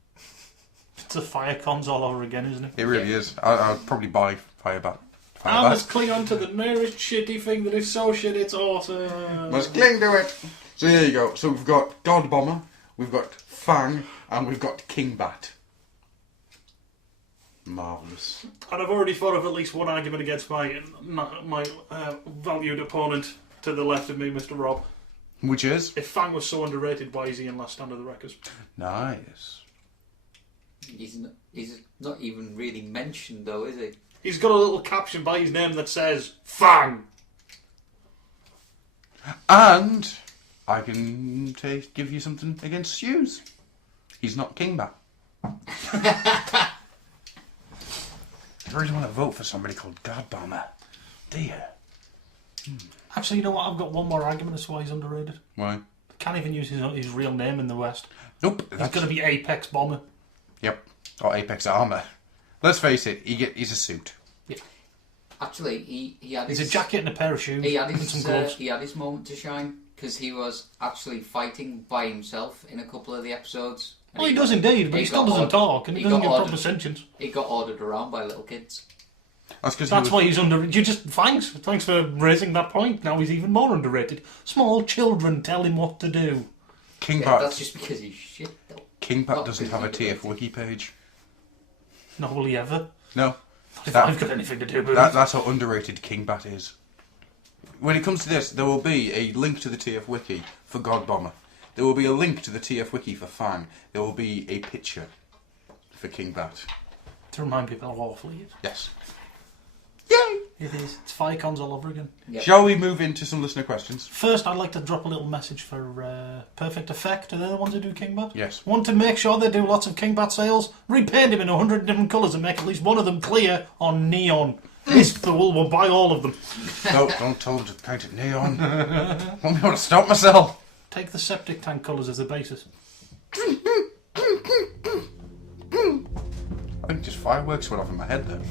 It's a fire cons all over again, isn't it? It really is. I'll probably buy Firebat. I must cling on to the nearest shitty thing that is so shit it's awesome. Must cling to it. So there you go. So we've got God Bomber, we've got Fang, and we've got King Bat. Marvellous. And I've already thought of at least one argument against my valued opponent to the left of me, Mr. Rob. Which is? If Fang was so underrated, why is he in Last Stand of the Wreckers? Nice. He's not even really mentioned, though, is he? He's got a little caption by his name that says, Fang! And I can give you something against Hughes. He's not King Bat. I really want to vote for somebody called God Bomber. Dear. Actually, you know what? I've got one more argument as to why he's underrated. Why? Can't even use his real name in the West. Nope. He's going to be Apex Bomber. Yep. Or Apex Armour. Let's face it, he's a suit. Yeah. Actually, he had He's his... a jacket and a pair of shoes He had and some gloves. he had his moment to shine, because he was actually fighting by himself in a couple of the episodes. And Well, he does indeed, but he still doesn't talk, and he doesn't get proper sentience. He got ordered around by little kids. That's why he's underrated. Thanks for raising that point. Now he's even more underrated. Small children tell him what to do. King Yeah, Bat. that's just because he's shit, though. King Bat Not doesn't because have a he's TF wiki page. Not will he ever? No. If That- I've got anything to do with it. That's how underrated King Bat is. When it comes to this, there will be a link to the TF wiki for God Bomber. There will be a link to the TF wiki for Fang. There will be a picture for King Bat. To remind people how awful he is. Yes. It is. It's fire cons all over again. Yep. Shall we move into some listener questions? First, I'd like to drop a little message for Perfect Effect. Are they the ones who do King Bat? Yes. Want to make sure they do lots of King Bat sales? Repaint him in 100 different colours and make at least one of them clear on neon. This fool will buy all of them. No, don't tell them to paint it neon. I want to stop myself. Take the septic tank colours as the basis. I think just fireworks went off in my head there.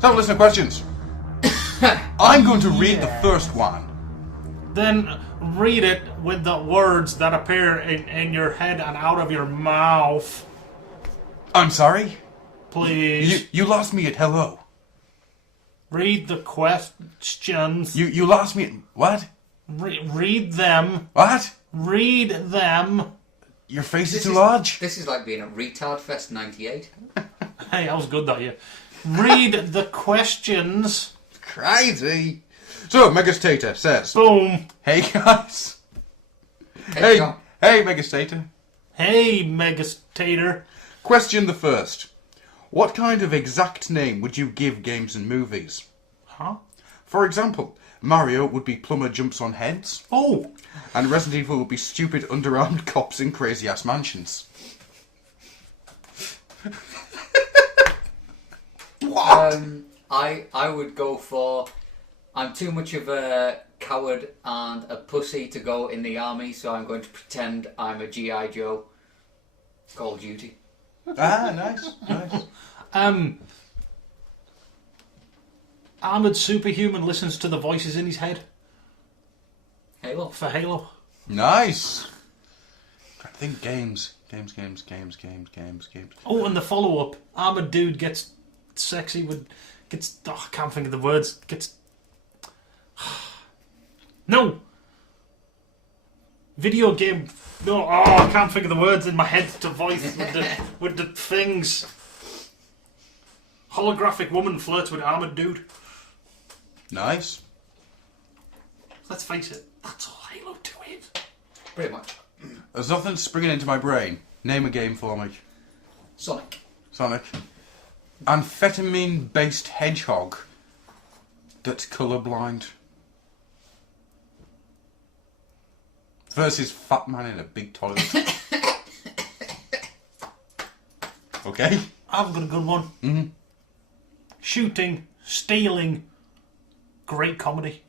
So, listener questions. I'm going to read the first one. Then read it with the words that appear in your head and out of your mouth. I'm sorry? Please. You lost me at hello. Read the questions. You lost me at... What? Read them. What? Read them. Your face is too large? This is like being at Retard Fest 98. Hey, that was good, that year. Read the questions. Crazy. So, Megastator says... Boom. Hey, guys. Hey, John. Hey, Megastator. Hey, Megastator. Question the first. What kind of exact name would you give games and movies? Huh? For example, Mario would be Plumber Jumps on Heads. Oh. And Resident Evil would be Stupid Underarmed Cops in Crazy Ass Mansions. I would go for... I'm too much of a coward and a pussy to go in the army, so I'm going to pretend I'm a G.I. Joe. Call of Duty. Ah, nice. Armoured Superhuman listens to the voices in his head. Halo. For Halo. Nice. I think games. Oh, and the follow-up. Armoured Dude gets sexy with... I can't think of the words. No! Video game... No, I can't think of the words in my head to voice with the things. Holographic woman flirts with armoured dude. Nice. Let's face it, that's all Halo 2 is. Pretty much. There's nothing springing into my brain. Name a game for me. Sonic. Amphetamine-based hedgehog that's colourblind. Versus fat man in a big toilet. Okay? I've got a good one. Mm-hmm. Shooting, stealing, great comedy.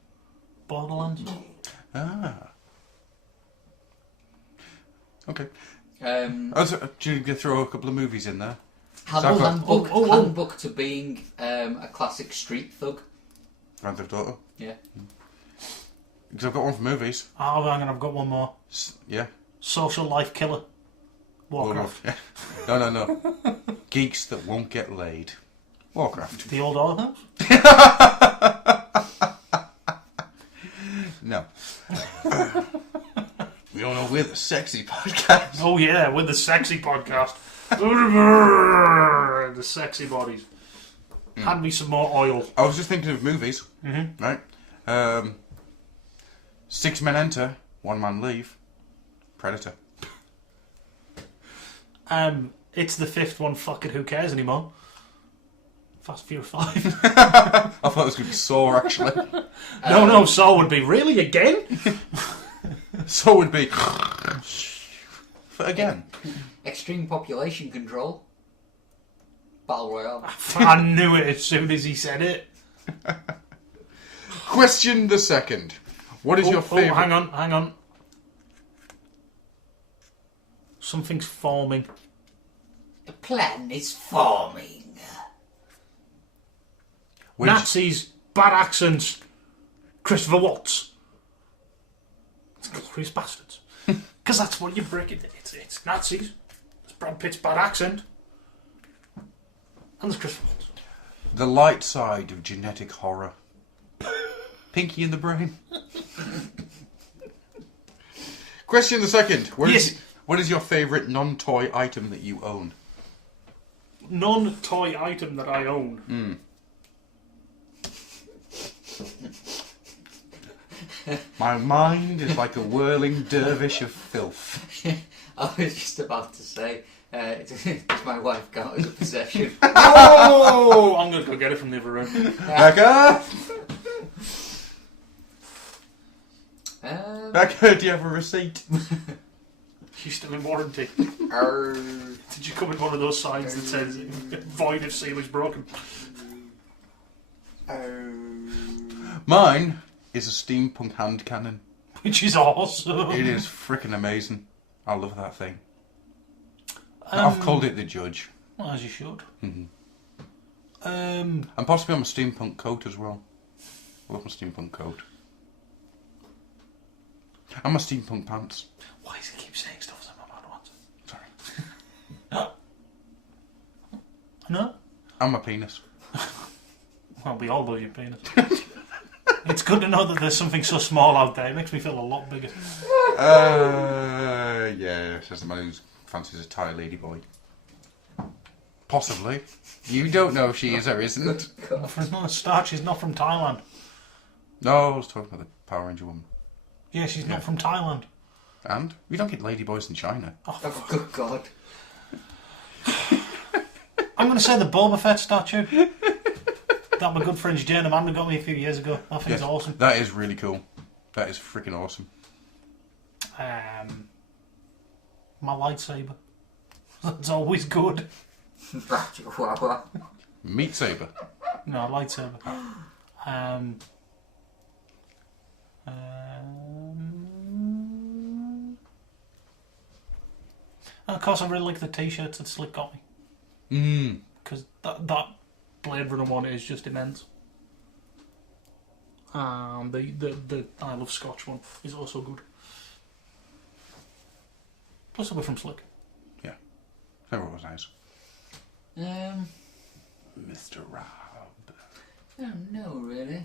Borderlands. Ah. Okay. Do you throw a couple of movies in there? Handbook to being a classic street thug. Grand Theft Auto? Yeah. Because I've got one for movies. Oh, hang on, I've got one more. Yeah. Social Life Killer. Warcraft. Yeah. No. Geeks that won't get laid. Warcraft. The old oil house? No. We all know we're the sexy podcast. Oh yeah, with the sexy podcast. The sexy bodies. Hand me some more oil. I was just thinking of movies. Mm-hmm. Right? 6 men enter, 1 man leave. Predator. It's the 5th one. Fuck it, who cares anymore? Fast Furious 5. I thought it was going to be Saw, actually. No, Saw would be really again. Saw would be again. Extreme population control. Battle Royale. I knew it as soon as he said it. Question the second. What is your favourite? Oh, hang on. Something's forming. The plan is forming. Nazis, bad accents, Christopher Watts. It's Glorious Bastards. Because that's what you break it. It's Nazis. It's Brad Pitt's bad accent. And there's Christopher Watts. The light side of genetic horror. Pinky in the brain. Question the second. What is your favourite non-toy item that you own? Non-toy item that I own? My mind is like a whirling dervish of filth. I was just about to say, does my wife count as a possession? Oh! I'm going to go get it from the other room. Becca! Becca, do you have a receipt? She's still in warranty. Did you come with one of those signs that says void if seal is broken? Mine is a steampunk hand cannon. Which is awesome. It is freaking amazing. I love that thing. I've called it the Judge. Well, as you should. Mm-hmm. And possibly on my steampunk coat as well. I love my steampunk coat. And my steampunk pants. Why does he keep saying stuff as I'm about to answer? Sorry. No? And my penis. Well, we all love your penis. It's good to know that there's something so small out there. It makes me feel a lot bigger. Yeah, says the man who fancies a Thai ladyboy. Possibly. You don't know if she is or isn't. For not a start, she's not from Thailand. No, I was talking about the Power Ranger woman. Yeah, she's not from Thailand. And? We don't get ladyboys in China. Oh, good God. I'm going to say the Boba Fett statue that my good friend Jane Amanda got me a few years ago. That thing's awesome. That is really cool. That is freaking awesome. My lightsaber. That's always good. Meat saber. No, lightsaber. And of course, I really like the t-shirts that Slick got me. Because that Blade Runner one is just immense. The I Love Scotch one is also good. Plus, they were from Slick. Yeah. That was nice. Mr. Rob. I don't know, really.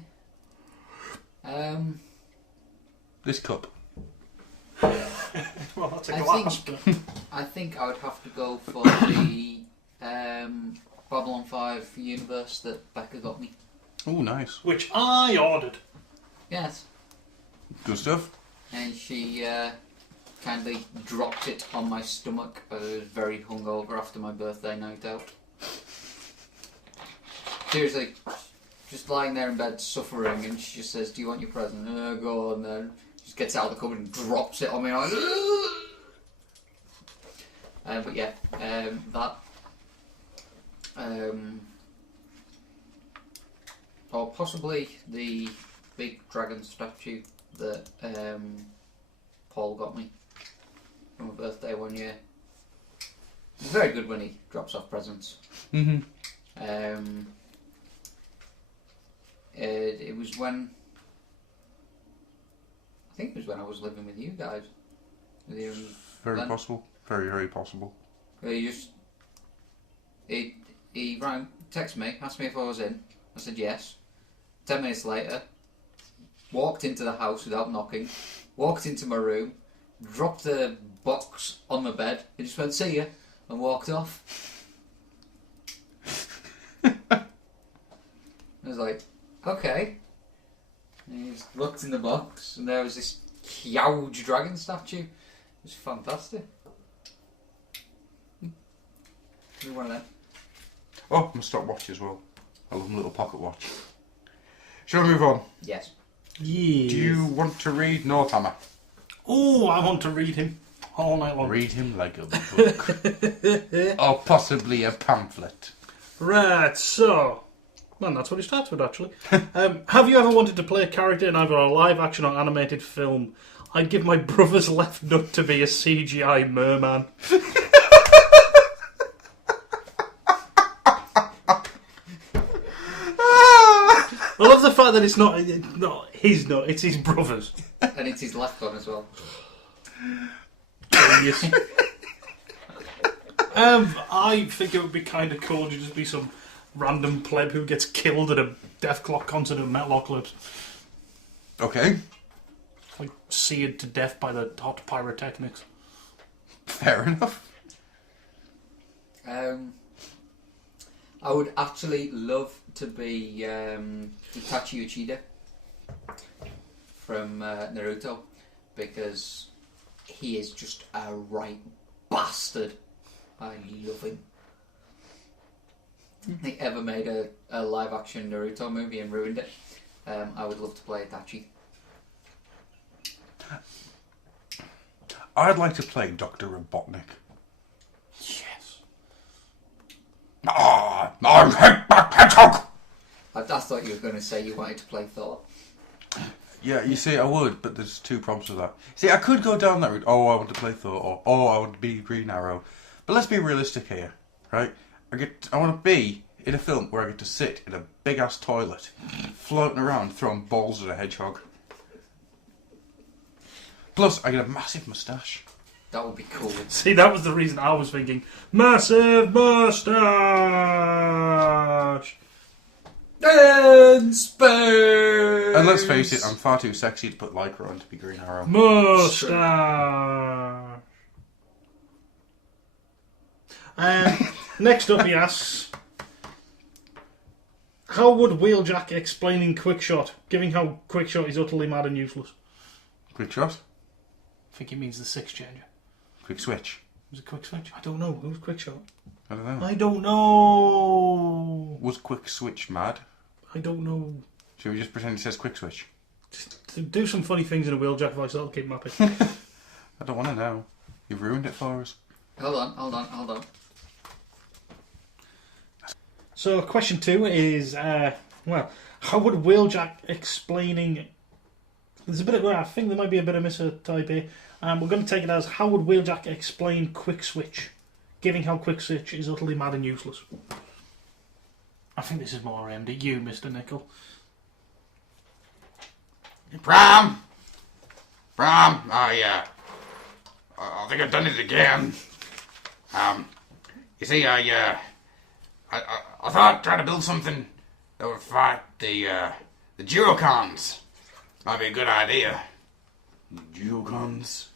This cup. Well, that's a glass. I think I would have to go for the Babylon 5 universe that Becca got me. Oh, nice. Which I ordered. Yes. Good stuff. And she kindly dropped it on my stomach. I was very hungover after my birthday night out. Seriously, just lying there in bed suffering, and she just says, "Do you want your present?" Go on then. Just gets out of the cupboard and drops it on me. I'm like, but yeah, that. Or possibly the big dragon statue that Paul got me for my birthday one year. It's very good when he drops off presents. Mm-hmm. It was when I think it was when I was living with you guys. With you and Very Glenn. possible. Very, very possible. He rang, texted me, asked me if I was in. I said yes. 10 minutes later, walked into the house without knocking, walked into my room, dropped the box on my bed, and just went, "See ya," and walked off. I was like, okay. And he just looked in the box, and there was this huge dragon statue. It was fantastic. One of them. Oh, my stopwatch as well. I love my little pocket watch. Shall we move on? Yes. Yeah. Do you want to read Northammer? Oh, I want to read him all night long. Read him like a book. Or possibly a pamphlet. Right, so... Well, that's what it starts with, actually. Have you ever wanted to play a character in either a live-action or animated film? I'd give my brother's left nut to be a CGI merman. I love the fact that it's not his nut, it's his brother's. And it's his left one as well. Yes. I think it would be kind of cool to just be some random pleb who gets killed at a Death Clock concert at Metalocalypse. Okay. Like, seared to death by the hot pyrotechnics. Fair enough. I would actually love to be Itachi Uchida from Naruto, because he is just a right bastard. I love him. They ever made a live action Naruto movie and ruined it. I would love to play Itachi. I'd like to play Dr. Robotnik. Yes. Ah, I hate my hedgehog! I thought you were going to say you wanted to play Thor. Yeah, you see, I would, but there's two problems with that. See, I could go down that route. Oh, I want to play Thor, or I want to be Green Arrow. But let's be realistic here, right? I want to be in a film where I get to sit in a big ass toilet, floating around, throwing balls at a hedgehog. Plus, I get a massive moustache. That would be cool. See, that was the reason I was thinking massive moustache. In space! And let's face it, I'm far too sexy to put Lycra on to be Green Arrow. Moustache. Next up, he asks, how would Wheeljack explaining Quickshot, given how Quickshot is utterly mad and useless? Quick shot? I think he means the six changer. Quick switch? Was it Quick Switch? I don't know. Who's Quickshot? I don't know. I don't know. Was Quick Switch mad? I don't know. Should we just pretend it says Quick Switch? Just do some funny things in a Wheeljack voice, that'll keep him happy. I don't want to know. You've ruined it for us. Hold on. So, question 2 is, how would Wheeljack explaining... There's a bit of... I think there might be a bit of mistype here. We're going to take it as, how would Wheeljack explain Quick Switch, given how Quick Switch is utterly mad and useless? I think this is more aimed at you, Mr. Nickel. Bram, I think I've done it again. You see, I thought trying to build something that would fight the Durocons might be a good idea. Geocons?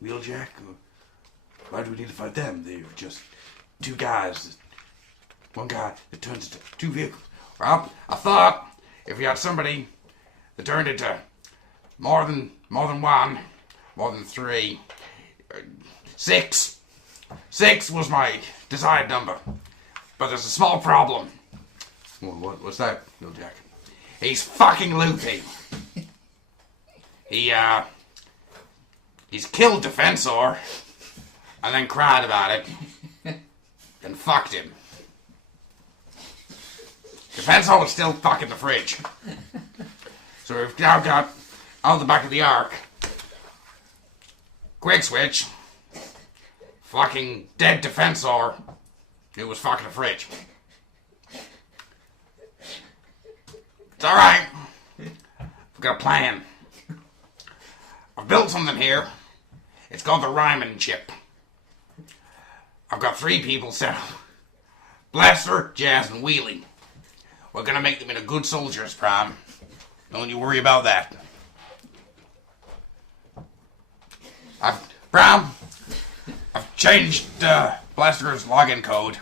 Wheeljack? Why do we need to fight them? They're just two guys. One guy that turns into two vehicles. Well, I thought if you had somebody that turned into more than one, more than three, 6. 6 was my desired number. But there's a small problem. What's that, Wheeljack? He's fucking loopy. He's killed Defensor and then cried about it and fucked him. Defensor was still fucking the fridge. So we've now got out the back of the ark Quick Switch, fucking dead Defensor who was fucking the fridge. It's alright. I've got a plan. I've built something here. It's called the Ryman chip. I've got 3 people set up. Blaster, Jazz, and Wheeling. We're gonna make them into good soldiers, Prime. Don't you worry about that. I've changed Blaster's login code.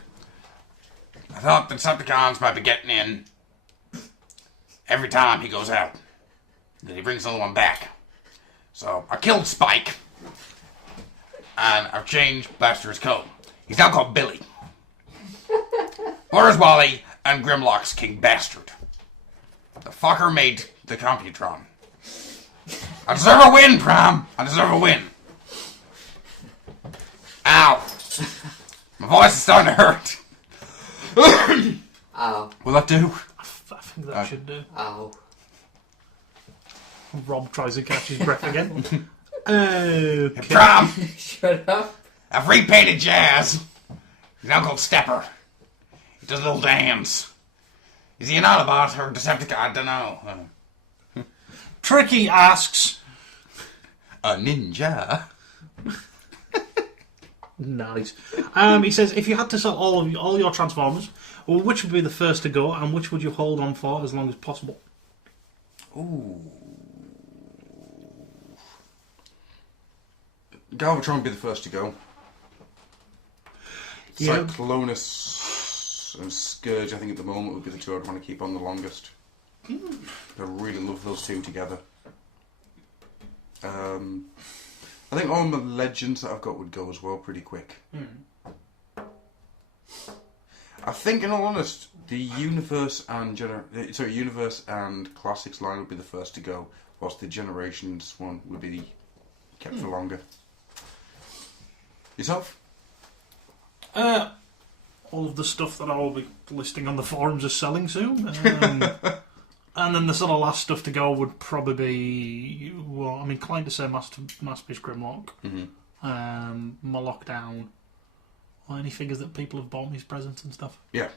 I thought the Decepticons might be getting in every time he goes out. Then he brings another one back. So I killed Spike, and I've changed Blaster's code. He's now called Billy. Where's Wally and Grimlock's King Bastard? The fucker made the Computron. I deserve a win, Prom. I deserve a win. Ow. My voice is starting to hurt. Ow. Will that do? I think that should do. Ow. Rob tries to catch his breath again. Okay. Prom. Shut up. I've repainted Jazz. He's now called Stepper. He does a little dance. Is he an Autobot or a Decepticon? I don't know. Tricky asks... A ninja? Nice. He says, if you had to sell all your Transformers, well, which would be the first to go, and which would you hold on for as long as possible? Ooh. Galvatron would be the first to go. Yeah. Cyclonus and Scourge, I think at the moment, would be the 2 I'd want to keep on the longest. I really love those 2 together. I think all the legends that I've got would go as well pretty quick. I think, in all honesty, the Universe and Universe and Classics line would be the first to go, whilst the Generations one would be kept for longer. Yourself? All of the stuff that I will be listing on the forums is selling soon. And then the sort of last stuff to go would probably be, well, I mean, inclined to say Masterpiece Grimlock, my Lockdown, or any figures that people have bought me as presents and stuff. Yeah.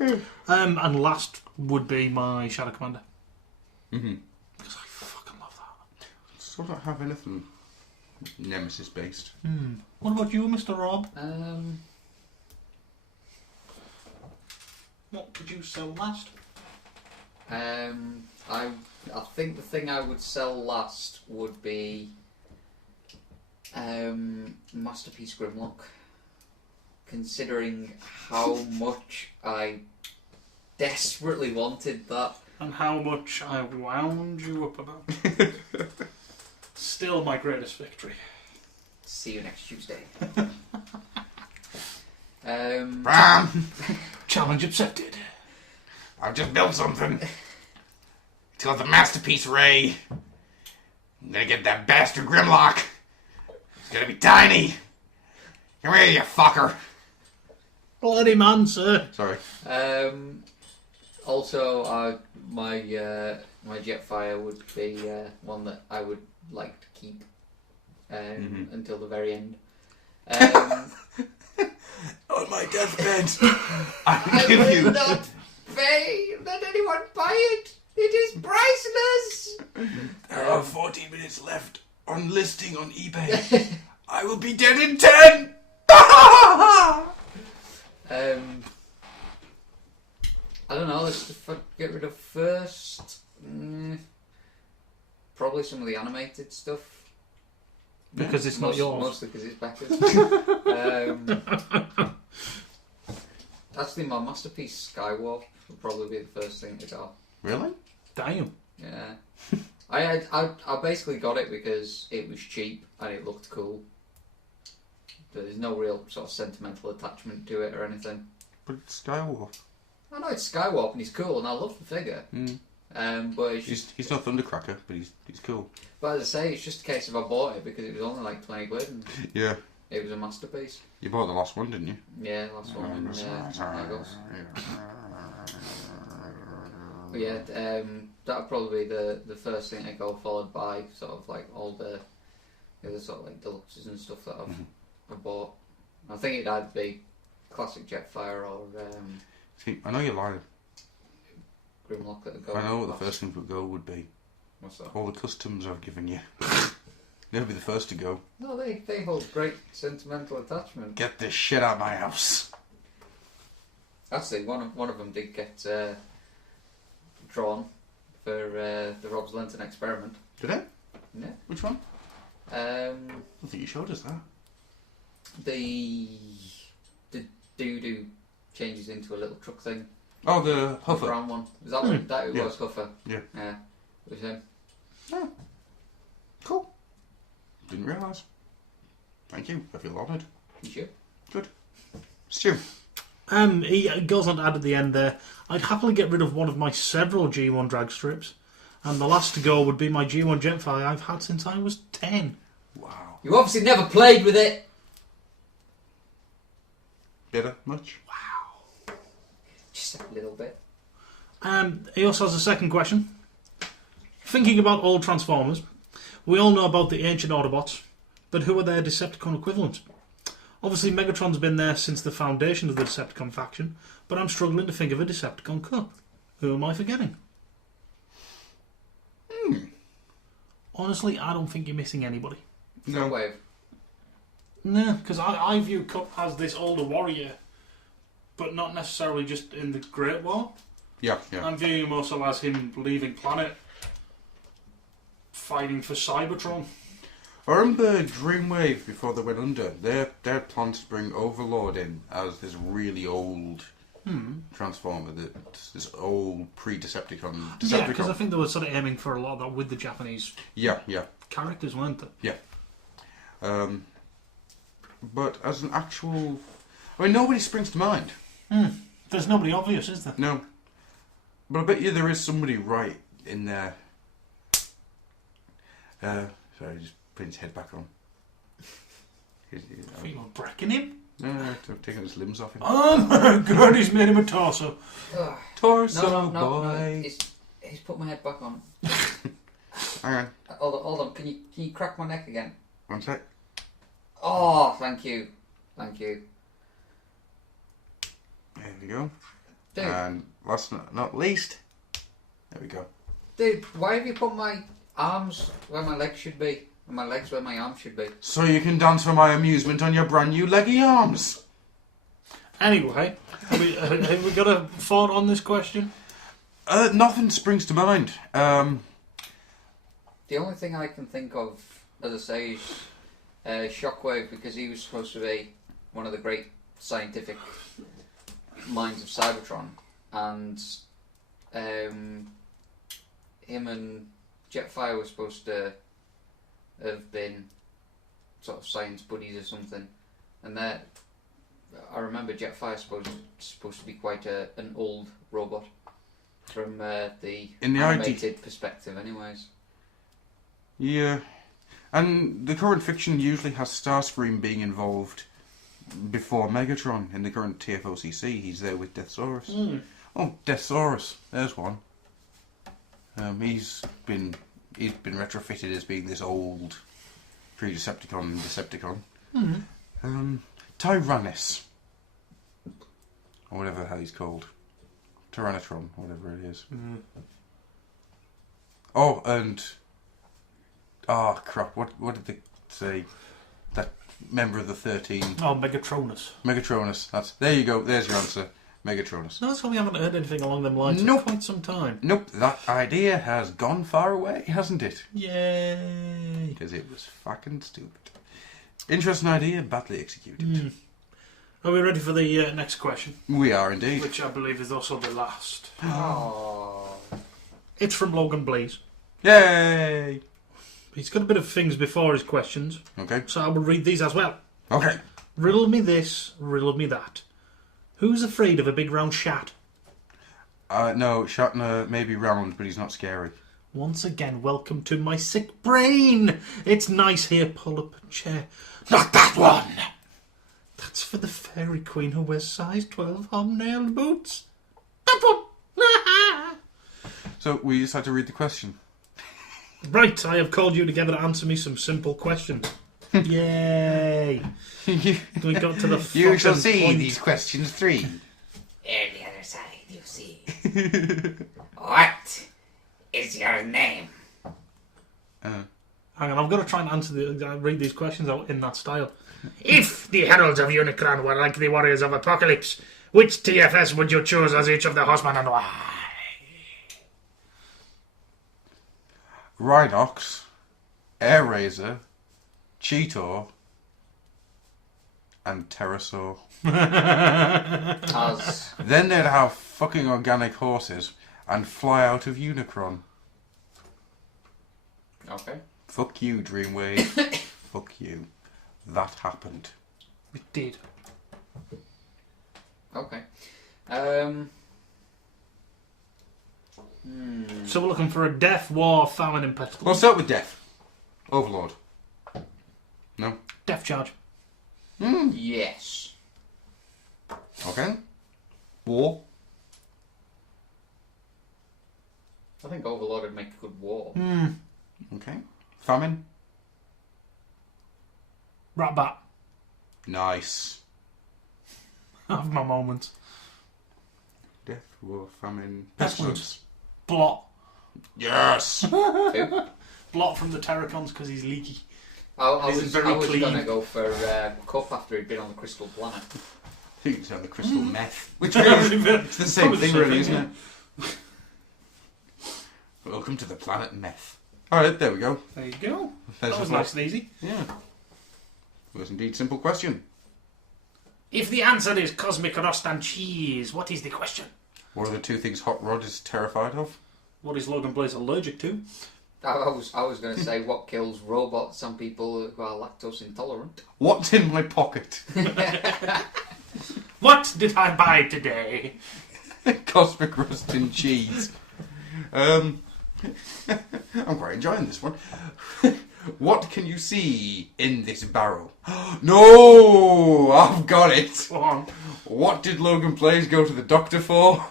And last would be my Shadow Commander. Mm-hmm. Because I fucking love that. So I don't have anything Nemesis based. What about you, Mr. Rob? What could you sell last? I think the thing I would sell last would be Masterpiece Grimlock. Considering how much I desperately wanted that. And how much I wound you up about. Still my greatest victory. See you next Tuesday. Bram, Challenge accepted. I've just built something. It's called the Masterpiece Ray. I'm gonna get that bastard Grimlock. It's gonna be tiny. Come here, you fucker. Bloody man, sir. Sorry. Also, my Jetfire would be one that I would like to keep until the very end. On my deathbed, I will not pay. Let anyone buy it. It is priceless. There are 14 minutes left on listing on eBay. I will be dead in 10! I don't know. Let's just get rid of first. Probably some of the animated stuff. Because it's not yours. Mostly because it's Becca's. Actually, my Masterpiece Skywalk would probably be the first thing to go. Really? Damn. Yeah. I basically got it because it was cheap and it looked cool. There's no real sort of sentimental attachment to it or anything. But it's Skywalker. I know it's Skywalker and he's cool and I love the figure. But it's just, He's not Thundercracker, but he's cool. but as I say, it's just a case of I bought it because it was only like 20 quid and Yeah. it was a masterpiece. You bought the last one, didn't you? Yeah, last one in Legos. But yeah, that would probably be the first thing I go, followed by sort of like all the other sort of like deluxes and stuff that I've bought. I think it'd either be classic Jetfire or See, I know you're lying. Grimlock that would go. I know what the last. first thing would go would be. What's that? All the customs I've given you. They'll be the first to go. No, they hold great sentimental attachment. Get this shit out of my house. Actually, one of them did get drawn for the Rob's Lenten experiment. Did it? Yeah. Which one? I think you showed us that. The doo-doo changes into a little truck thing. Oh, the The Huffer. brown one. Is that one? That Yeah. was Huffer. Yeah. Yeah. It was him. Oh. Cool. Didn't realise. Thank you. I feel honoured. You sure? Good. Stu. He goes on to add at the end there, I'd happily get rid of one of my several G1 drag strips, and the last to go would be my G1 Jetfire I've had since I was 10. Wow. You obviously never played with it. Bitter much? Just a little bit. He also has a second question. Thinking about old Transformers, we all know about the ancient Autobots, but who are their Decepticon equivalents? Obviously Megatron's been there since the foundation of the Decepticon faction, but I'm struggling to think of a Decepticon Cup. Who am I forgetting? Honestly, I don't think you're missing anybody. No. Wave. No, because I view Cup as this older warrior, but not necessarily just in the Great War. Yeah, yeah. I'm viewing him also as him leaving planet, fighting for Cybertron. I remember Dreamwave before they went under. Their plan to bring Overlord in as this really old Transformer, this old pre-Decepticon. Yeah, because I think they were sort of aiming for a lot of that with the Japanese Yeah. characters, weren't they? Yeah. But as an actual... I mean, nobody springs to mind. There's nobody obvious, is there? No. But I bet you there is somebody right in there. Sorry, just put his head back on. I think you're bracking him. No, I've taken his limbs off him. Oh my god, he's made him a torso. Ugh. Torso No. boy. He's put my head back on. Hang on. Hold on. Can you crack my neck again? One sec. Oh, thank you. There we go. Dude, And last but not least, there we go. dude, why have you put my arms where my legs should be? And my legs where my arms should be? So you can dance for my amusement on your brand new leggy arms. Anyway, have we got a thought on this question? Nothing springs to mind. The only thing I can think of, as I say, is Shockwave, because he was supposed to be one of the great scientific minds of Cybertron, and him and Jetfire were supposed to have been sort of science buddies or something, and that I remember Jetfire supposed to be quite an old robot from the animated perspective, anyways. Yeah. And the current fiction usually has Starscream being involved before Megatron. In the current TFOCC, he's there with Deathsaurus. Oh, Deathsaurus. There's one. He's been retrofitted as being this old pre-Decepticon and Decepticon. Tyrannus. Or whatever the hell he's called. Tyrannotron, whatever it is. Oh, and... Oh, crap. What did they say? That member of the 13... Oh, Megatronus. Megatronus. There you go. There's your answer. Megatronus. No, that's why we haven't heard anything along them lines Nope. for quite some time. Nope, that idea has gone far away, hasn't it? Yay! Because it was fucking stupid. Interesting idea, badly executed. Are we ready for the next question? We are indeed. Which I believe is also the last. Oh. It's from Logan Blaze. Yay! He's got a bit of things before his questions, Okay. so I will read these as well. Okay. Riddle me this, riddle me that. Who's afraid of a big round shat? No, Shatner may be round, but he's not scary. Once again, welcome to my sick brain. It's nice here, pull up a chair. Not that one! That's for the fairy queen who wears size 12 hobnailed boots. That one! So, we just had to read the question. Right, I have called you together to answer me some simple questions. Yay! We got to the You shall fucking see point. these questions 3. Here the other side, you see. What is your name? Hang on, I've got to try and read these questions out in that style. If the heralds of Unicron were like the warriors of Apocalypse, which TFS would you choose as each of the horsemen and why? Rhinox, Air Razor, Cheetor, and Pterosaur. As Then they'd have fucking organic horses and fly out of Unicron. okay. Fuck you, Dreamwave. Fuck you. That happened. It did. Okay. So we're looking for a death, war, famine, and pestilence. We'll start with Death. Overlord. No? Death charge. Yes. Okay. War. I think Overlord would make a good war. Okay. Famine. Rat bat. Nice. I have my moments. Death, war, famine, Pestilence. Blot. Yes! Who? Blot from the Terracons because he's leaky. I This is was very clean. going to go for Cup after he'd been on the Crystal Planet. I think it's on the crystal meth. Which really, it's the same thing, really, isn't it? Welcome to the planet meth. Alright, there we go. There you go. There's That was a nice and easy. Yeah. It was indeed a simple question. If the answer is cosmic rust and cheese, what is the question? What are the two things Hot Rod is terrified of? What is Logan Blaze allergic to? I was going to say what kills robots and people who are lactose intolerant. What's in my pocket? What did I buy today? Cosmic rust and cheese. I'm quite enjoying this one. What can you see in this barrel? No! I've got it! Go on. What did Logan Blaze go to the doctor for?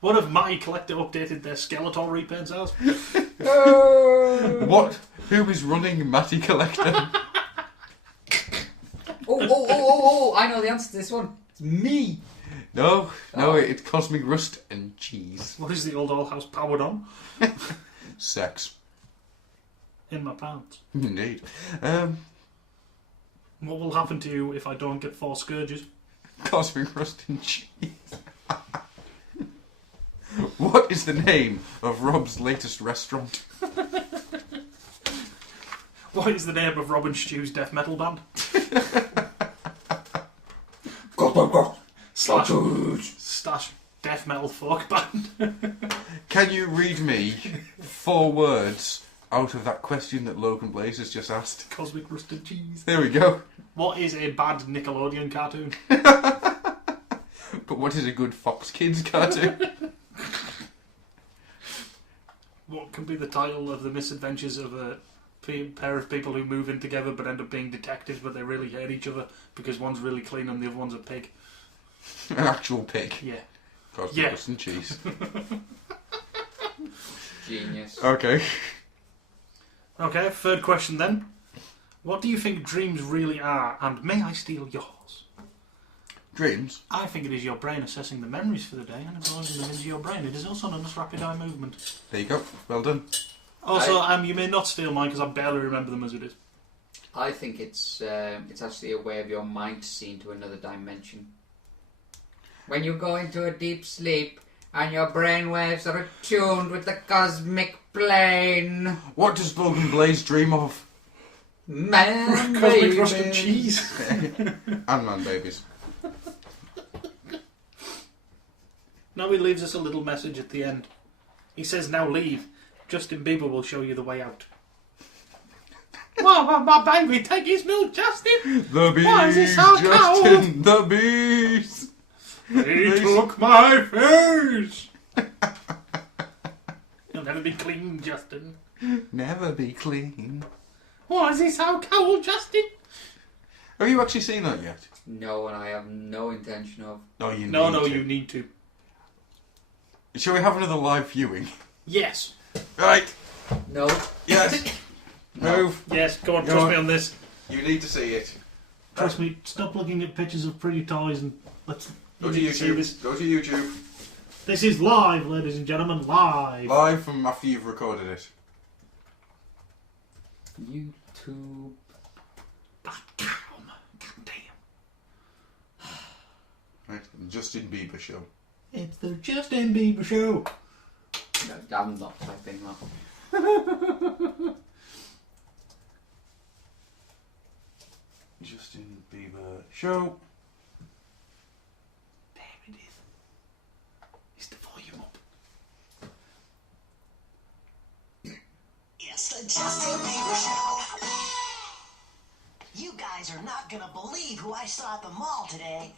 What if Matty Collector updated their Skeletor repaints out? What? Who is running Matty Collector? Oh! I know the answer to this one. It's me. No, Oh. it's cosmic rust and cheese. What is the old house powered on? Sex. In my pants. Indeed. What will happen to you if I don't get 4 scourges? Cosmic rust and cheese. What is the name of Rob's latest restaurant? What is the name of Robin Stew's death metal band? Slash death metal folk band. Can you read me 4 words out of that question that Logan Blaze has just asked? Cosmic rusted cheese. There we go. What is a bad Nickelodeon cartoon? But what is a good Fox Kids cartoon? What can be the title of the misadventures of a pair of people who move in together but end up being detectives, but they really hate each other because one's really clean and the other one's a pig? An actual pig. Yeah. Cosmic Yeah. rust and cheese. Genius. Okay. Okay, third question then. What do you think dreams really are, and may I steal yours? Dreams? I think it is your brain assessing the memories for the day and absorbing them into your brain. It is also known as rapid eye movement. There you go. Well done. Also, you may not steal mine because I barely remember them as it is. I think it's actually a way of your mind to see into another dimension. When you go into a deep sleep and your brain waves are attuned with the cosmic plane. What does Logan Blaze dream of? Man, Cosmic rusted cheese. And man babies. Now he leaves us a little message at the end. He says, now leave. Justin Bieber will show you the way out. Well, my baby, take his milk, Justin. The bees, Why is he so Justin, the bees. He took my face. He'll never be clean, Justin. Never be clean. Why is he so cold, Justin? Have you actually seen that yet? No, and I have no intention of. No, you No, need to. you need to. Shall we have another live viewing? Yes. Right. No. Yes. Move. Yes, come on, Go trust on. me on this. You need to see it. Trust me, stop looking at pictures of pretty toys and let's Go to you need see YouTube. this. Go to YouTube. This is live, ladies and gentlemen, live. Live from after you've recorded it. YouTube. God damn. Right. Justin Bieber show. It's the Justin Bieber show. No, I'm not typing that. Justin Bieber show. There it is. Is the volume up? It's the Justin Bieber Show. You guys are not gonna believe who I saw at the mall today.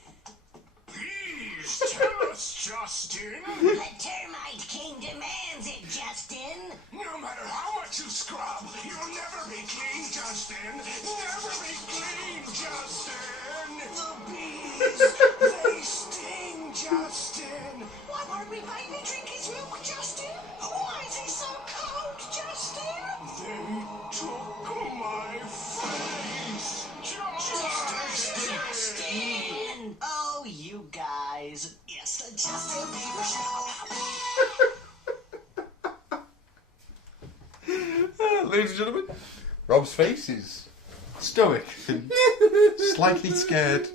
Please tell us, Justin. The Termite King demands it, Justin. No matter how much you scrub, you'll never be clean, Justin. Never be clean, Justin. The bees, they sting, Justin. Why won't we baby drink his milk, Justin? Why is he so cold, Justin? They took my face, Justin. Justin! Oh, you guys. It's the Justin Bieber Show. Ladies and gentlemen, Rob's face is stoic and slightly scared.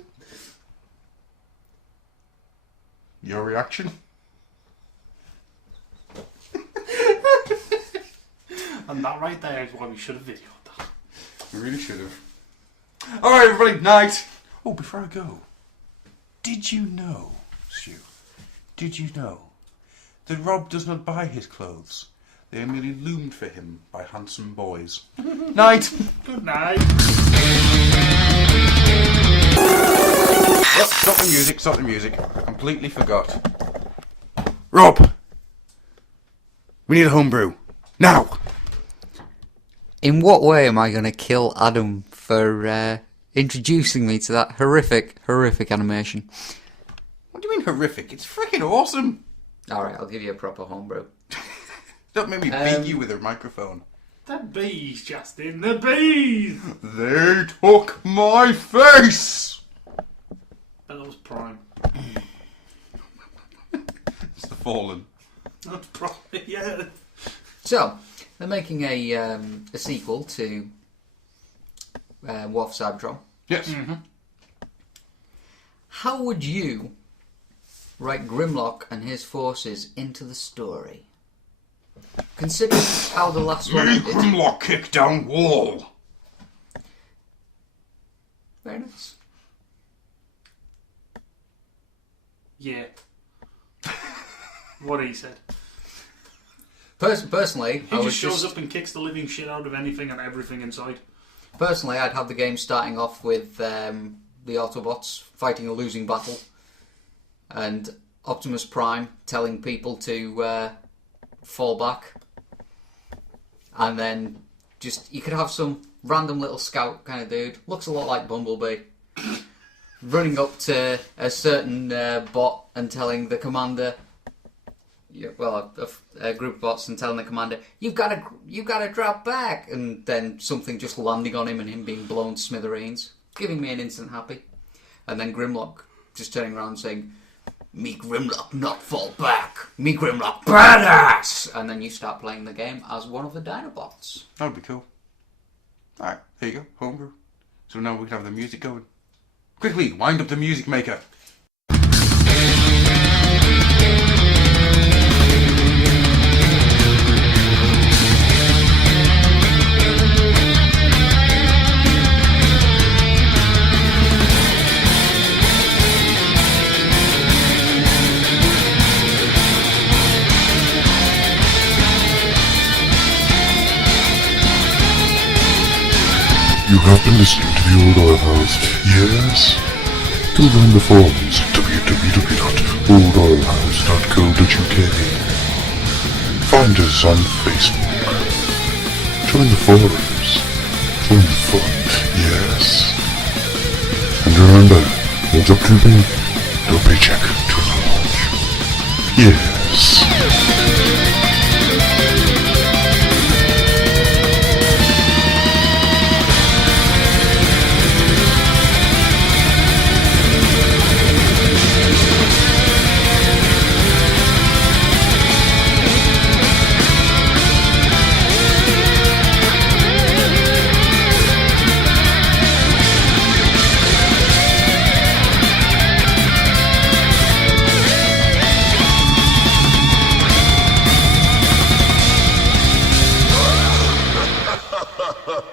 Your reaction? And that right there is why we should have videoed that. We really should have. Alright, everybody, night! Oh, before I go, did you know, Stu, did you know that Rob does not buy his clothes? They are merely loomed for him by handsome boys. Night! Good night. Oh, stop the music, stop the music. Completely forgot. Rob! We need a homebrew. Now! In what way am I going to kill Adam for introducing me to that horrific animation? What do you mean horrific? It's freaking awesome! Alright, I'll give you a proper homebrew. Don't make me beat you with a microphone. The bees, Justin, the bees! They took my face! bet that was Prime. It's the Fallen. That's probably, yeah. So, they're making a sequel to War of Cybertron. Yes. Mm-hmm. How would you write Grimlock and his forces into the story? Considering how the last one Me, ended. Grimlock, kick down wall. Very nice. Yeah. What he said. Personally, He I would just shows up and kicks the living shit out of anything and everything inside. Personally, I'd have the game starting off with the Autobots fighting a losing battle, and Optimus Prime telling people to fall back, and then just you could have some random little scout kind of dude, looks a lot like Bumblebee, running up to a certain bot and telling the commander. Yeah, well, a group of bots and telling the commander, "You gotta drop back," and then something just landing on him and him being blown to smithereens, giving me an instant happy. And then Grimlock just turning around and saying, "Me Grimlock not fall back. Me Grimlock badass." And then you start playing the game as one of the Dinobots. That would be cool. Alright, there you go. Homebrew. So now we can have the music going. Quickly, wind up the music maker. You have been listening to the Old Oil House. Yes? To learn the forums, www.oldoilhouse.co.uk. Find us on Facebook. Join the forums. Join the fun. Yes? And remember, what's up to me? No paycheck to launch. Yes.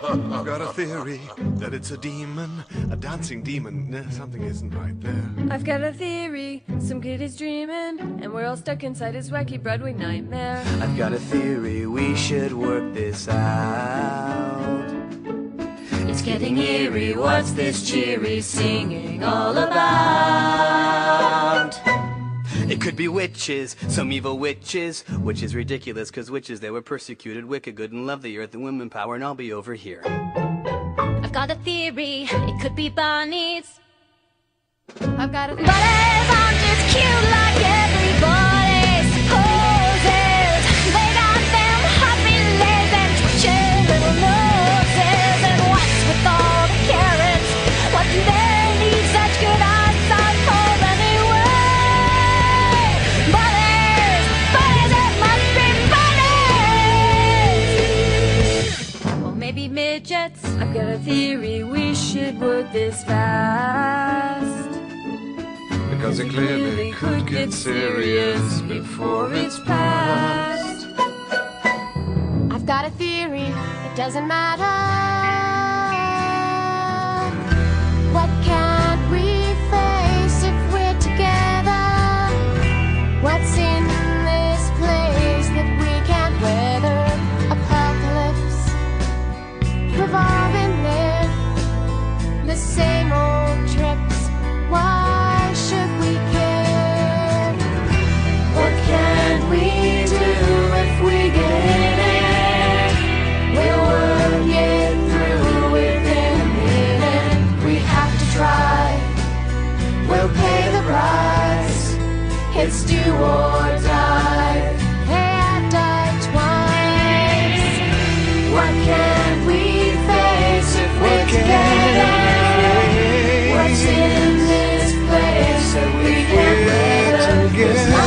I've got a theory that it's a demon, a dancing demon. Nah, something isn't right there. I've got a theory, some kid is dreaming, and we're all stuck inside his wacky Broadway nightmare. I've got a theory, we should work this out. It's getting eerie, what's this cheery singing all about? It could be witches, some evil witches, which is ridiculous, cause witches, they were persecuted, wicked, good, and love the earth and women power, and I'll be over here. I've got a theory, it could be bunnies. I've got a theory. Bunnies aren't just cute like everybody supposes. They got them happy legs and twitching little noses. And what's with all the carrots? What do they need such good eyesight for anyway? Bunnies, bunnies, it must be bunnies. Or maybe midgets. I've got a theory, we should work this fast. Because it clearly could get serious before it's past. I've got a theory, it doesn't matter. What can't we face if we're together? What's in this place that we can't weather? Apocalypse, revolving there, the same old trips. Why should we care? What can we do if we get it? We'll work it through within a minute. We have to try. We'll pay the price. It's do or die. Hey, I died twice. What can we face if we're together? What's in this place again.